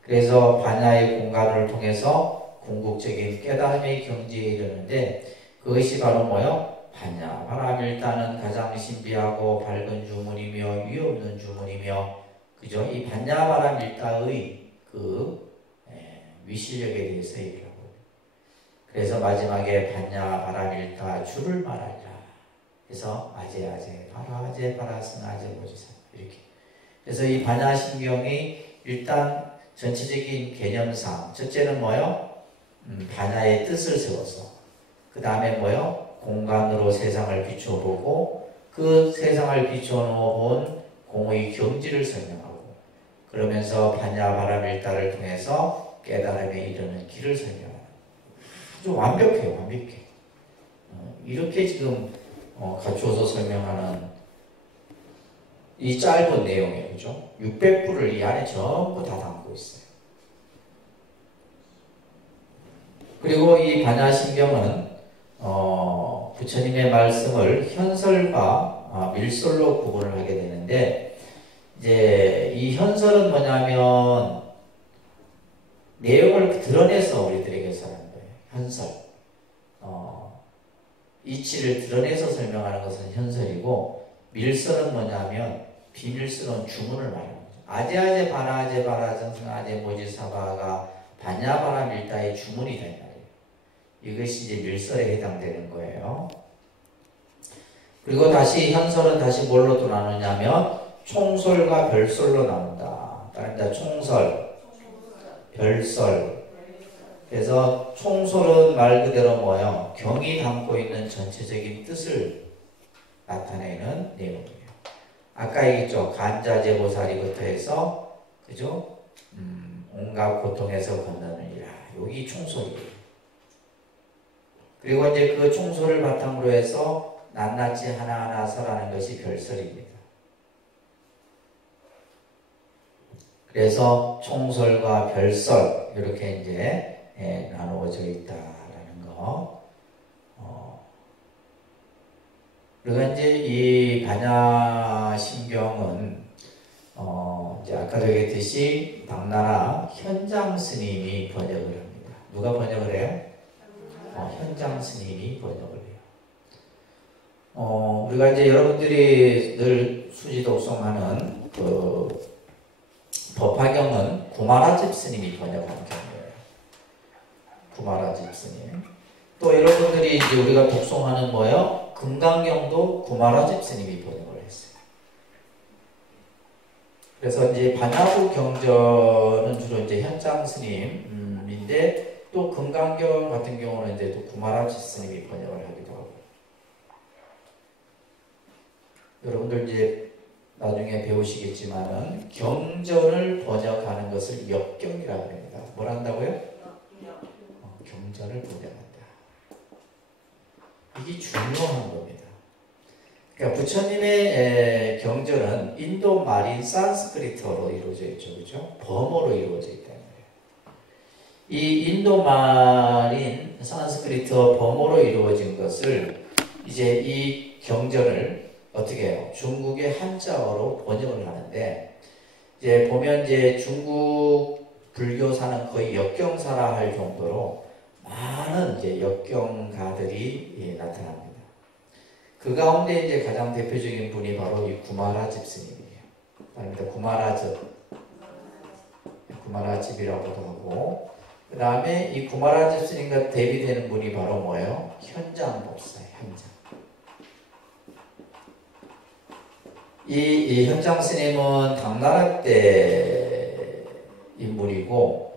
그래서 반야의 공간을 통해서 궁극적인 깨달음의 경지에 이르는데 그것이 바로 뭐요? 반야, 바라밀다는 가장 신비하고 밝은 주문이며 위없는 주문이며 그죠? 이 반야 바라밀다의 그 위실력에 대해서 얘기를 하고 그래서 마지막에 반야 바라밀다 주를 말하리라. 그래서 아제 바라제 바라승 아제 보지사 이렇게. 그래서 이 반야 신경이 일단 전체적인 개념상 첫째는 뭐요? 반야의 뜻을 세워서 그 다음에 뭐요? 공간으로 세상을 비춰보고 그 세상을 비춰놓은 공의 경지를 설명하고 그러면서 반야 바라밀다를 통해서 깨달음에 이르는 길을 설명하는 아주 완벽해요. 완벽해. 이렇게 지금 갖추어서 설명하는 이 짧은 내용이에요. 그죠? 600부를 이 안에 전부 다 담고 있어요. 그리고 이 반야신경은 부처님의 말씀을 현설과 밀설로 구분을 하게 되는데, 이제 이 현설은 뭐냐면 내용을 드러내서 우리들에게 설하는 거예요. 현설. 이치를 드러내서 설명하는 것은 현설이고, 밀설은 뭐냐면 비밀스러운 주문을 말하는 거죠. 아제아제 바라아제 바라 정승아제 모지사바가 반야바라 밀다의 주문이다 이 말이에요. 이것이 이제 밀설에 해당되는 거예요. 그리고 다시 현설은 다시 뭘로 또 나누냐면 총설과 별설로 나눈다. 따른다 총설, 별설. 그래서 총설은 말 그대로 뭐예요? 경이 담고 있는 전체적인 뜻을 나타내는 내용이에요. 아까 얘기했죠. 간자재보살이부터 해서 그죠? 온갖 고통에서 건너느니라. 여기 총설이에요. 그리고 이제 그 총설을 바탕으로 해서 낱낱이 하나하나 설하는 것이 별설입니다. 그래서 총설과 별설 이렇게 이제 나누어져 있다라는 거. 그리고 이제 이 반야심경은 이제 아까도 얘기했듯이 당나라 현장 스님이 번역을 합니다. 누가 번역을 해요? 현장 스님이 번역을 해요. 우리가 이제 여러분들이 늘 수지 독송하는 그 법화경은 구마라집 스님이 번역한 경우예요. 구마라집 스님. 또 여러분들이 이제 우리가 독송하는 뭐예요? 금강경도 구마라집 스님이 번역을 했어요. 그래서 이제 반야부 경전은 주로 이제 현장 스님인데 또 금강경 같은 경우는 이제 또 구마라집 스님이 번역을 하기도 하고. 여러분들 이제 나중에 배우시겠지만은 경전을 번역하는 것을 역경이라고 합니다. 뭘 한다고요? 경전을 번역한다. 이게 중요한 겁니다. 그러니까 부처님의 경전은 인도 말인 산스크리트어로 이루어져 있죠, 그죠? 범어로 이루어져 있다는 거예요. 이 인도 말인 산스크리트어 범어로 이루어진 것을 이제 이 경전을 어떻게 해요? 중국의 한자어로 번역을 하는데, 이제 보면 이제 중국 불교사는 거의 역경사라 할 정도로 많은 이제 역경가들이 나타납니다. 그 가운데 이제 가장 대표적인 분이 바로 이 구마라집 스님이에요. 그러니까 구마라집이라고도 하고, 그 다음에 이 구마라집 스님과 대비되는 분이 바로 뭐예요? 현장법사예요. 현장. 이 현장 스님은 당나라 때 인물이고,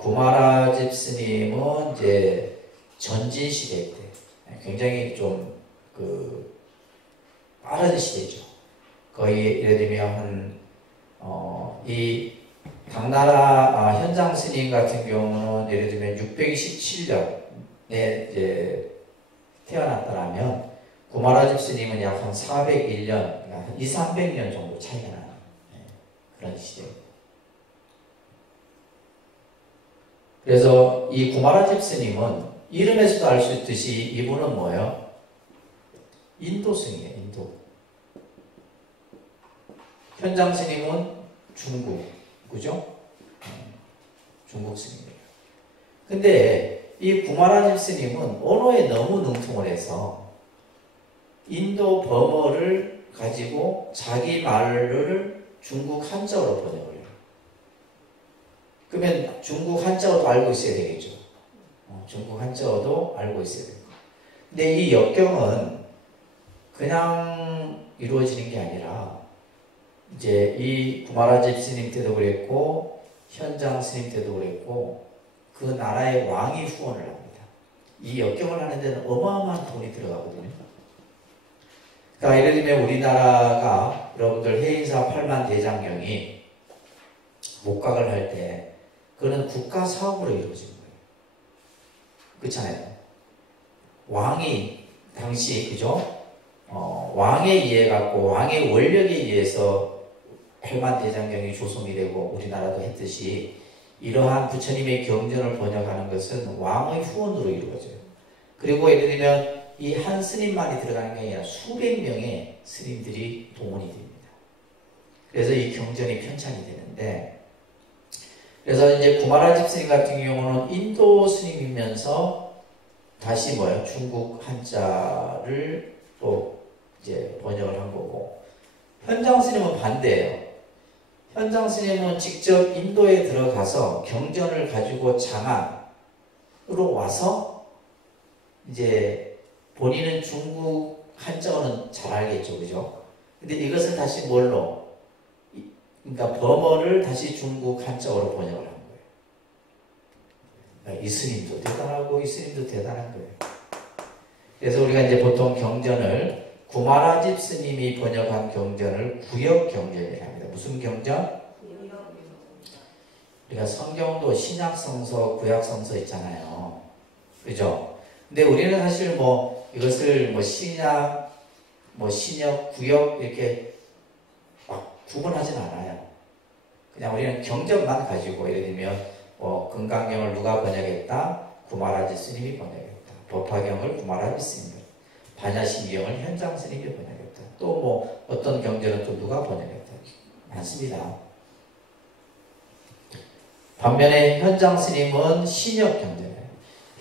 구마라집 스님은 이제 전진 시대 때 굉장히 좀 빠른 시대죠. 거의 예를 들면 이 당나라 현장 스님 같은 경우는 예를 들면 627년에 이제 태어났다라면 구마라집 스님은 약 한 401년, 한 200~300년 정도 차이가 나는 그런 시대입니다. 그래서 이 구마라집 스님은 이름에서도 알 수 있듯이 이분은 뭐예요? 인도 스님이에요. 인도. 현장 스님은 중국, 그죠? 중국 스님이에요. 근데 이 구마라집 스님은 언어에 너무 능통을 해서 인도 범어를 가지고 자기 말을 중국 한자어로 번역을 해요. 그러면 중국 한자어도 알고 있어야 되겠죠. 중국 한자어도 알고 있어야 되고. 근데 이 역경은 그냥 이루어지는 게 아니라 이제 이 구마라집 스님 때도 그랬고 현장 스님 때도 그랬고 그 나라의 왕이 후원을 합니다. 이 역경을 하는 데는 어마어마한 돈이 들어가거든요. 그러니까 예를 들면 우리나라가 여러분들 해인사 8만 대장경이 목각을 할 때 그거는 국가 사업으로 이루어진 거예요. 그렇잖아요. 왕이 당시 그죠? 왕에 의해 갖고 왕의 원력에 의해서 8만 대장경이 조성이 되고 우리나라도 했듯이 이러한 부처님의 경전을 번역하는 것은 왕의 후원으로 이루어져요. 그리고 예를 들면 이 한 스님만이 들어가는 게 아니라 수백 명의 스님들이 동원이 됩니다. 그래서 이 경전이 편찬이 되는데, 그래서 이제 구마라집 스님 같은 경우는 인도 스님이면서 다시 뭐예요? 중국 한자를 또 이제 번역을 한 거고, 현장 스님은 반대예요. 현장 스님은 직접 인도에 들어가서 경전을 가지고 장안으로 와서 이제 본인은 중국 한자어는 잘 알겠죠, 그죠? 근데 이것을 다시 뭘로? 그러니까 범어를 다시 중국 한자어로 번역을 한 거예요. 그러니까 이 스님도 대단하고 이 스님도 대단한 거예요. 그래서 우리가 이제 보통 경전을 구마라집 스님이 번역한 경전을 구역 경전이라고 합니다. 무슨 경전? 우리가 성경도 신약 성서, 구약 성서 있잖아요. 그죠? 근데 우리는 사실 뭐 이것을 뭐 신약, 뭐 신역, 구역 이렇게 막 구분하진 않아요. 그냥 우리는 경전만 가지고 예를 들면 뭐 금강경을 누가 번역했다? 구마라집 스님이 번역했다. 법화경을 구마라집 스님이, 반야신경을 현장 스님이 번역했다. 또 뭐 어떤 경전은 또 누가 번역했다. 많습니다. 반면에 현장 스님은 신역 경전이에요.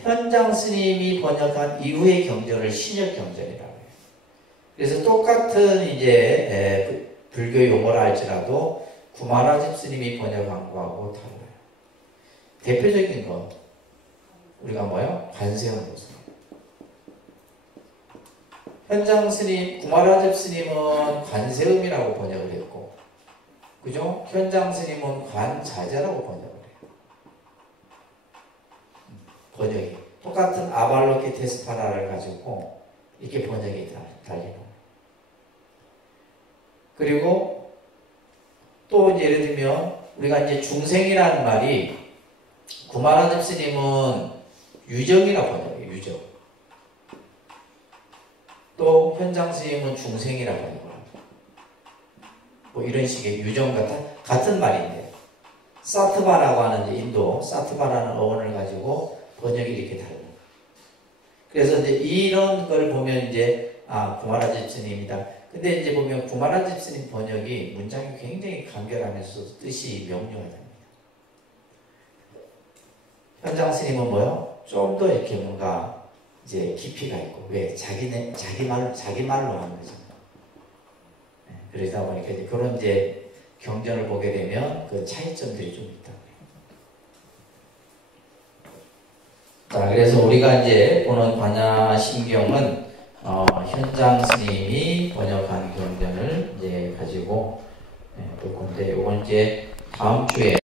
현장 스님이 번역한 이후의 경전을 신역 경전이라고 해요. 그래서 똑같은 이제 불교 용어를 알지라도 구마라집 스님이 번역한 거하고 달라요. 대표적인 거 우리가 뭐요? 관세음 도서. 현장 스님, 구마라집 스님은 관세음이라고 번역을 했고, 그죠? 현장 스님은 관자재라고 번역을 해요. 번역이 똑같은 아발로키테스파라를 가지고 이렇게 번역이 달리는 거예요. 그리고 또 이제 예를 들면 우리가 이제 중생이라는 말이 구마라집 스님은 유정이라 번역해요. 유정. 또 현장 스님은 중생이라 번역을 합니다. 뭐 이런 식의 유정 같은 말인데, 사트바라고 하는 이제 인도 사트바라는 어원을 가지고 번역이 이렇게 달라요. 그래서 이제 이런 걸 보면 이제 구마라집 스님이다. 근데 이제 보면 구마라집 스님 번역이 문장이 굉장히 간결하면서 뜻이 명료하답니다. 현장 스님은 뭐요? 좀 더 이렇게 뭔가 이제 깊이가 있고, 왜? 자기 말로 하는 거잖아요. 그러다 보니까 이제 그런 이제 경전을 보게 되면 그 차이점들이 좀 있다. 자, 그래서 우리가 이제 보는 반야신경은 현장 스님이 번역한 경전을 이제 가지고 볼 건데, 이건 이제 다음 주에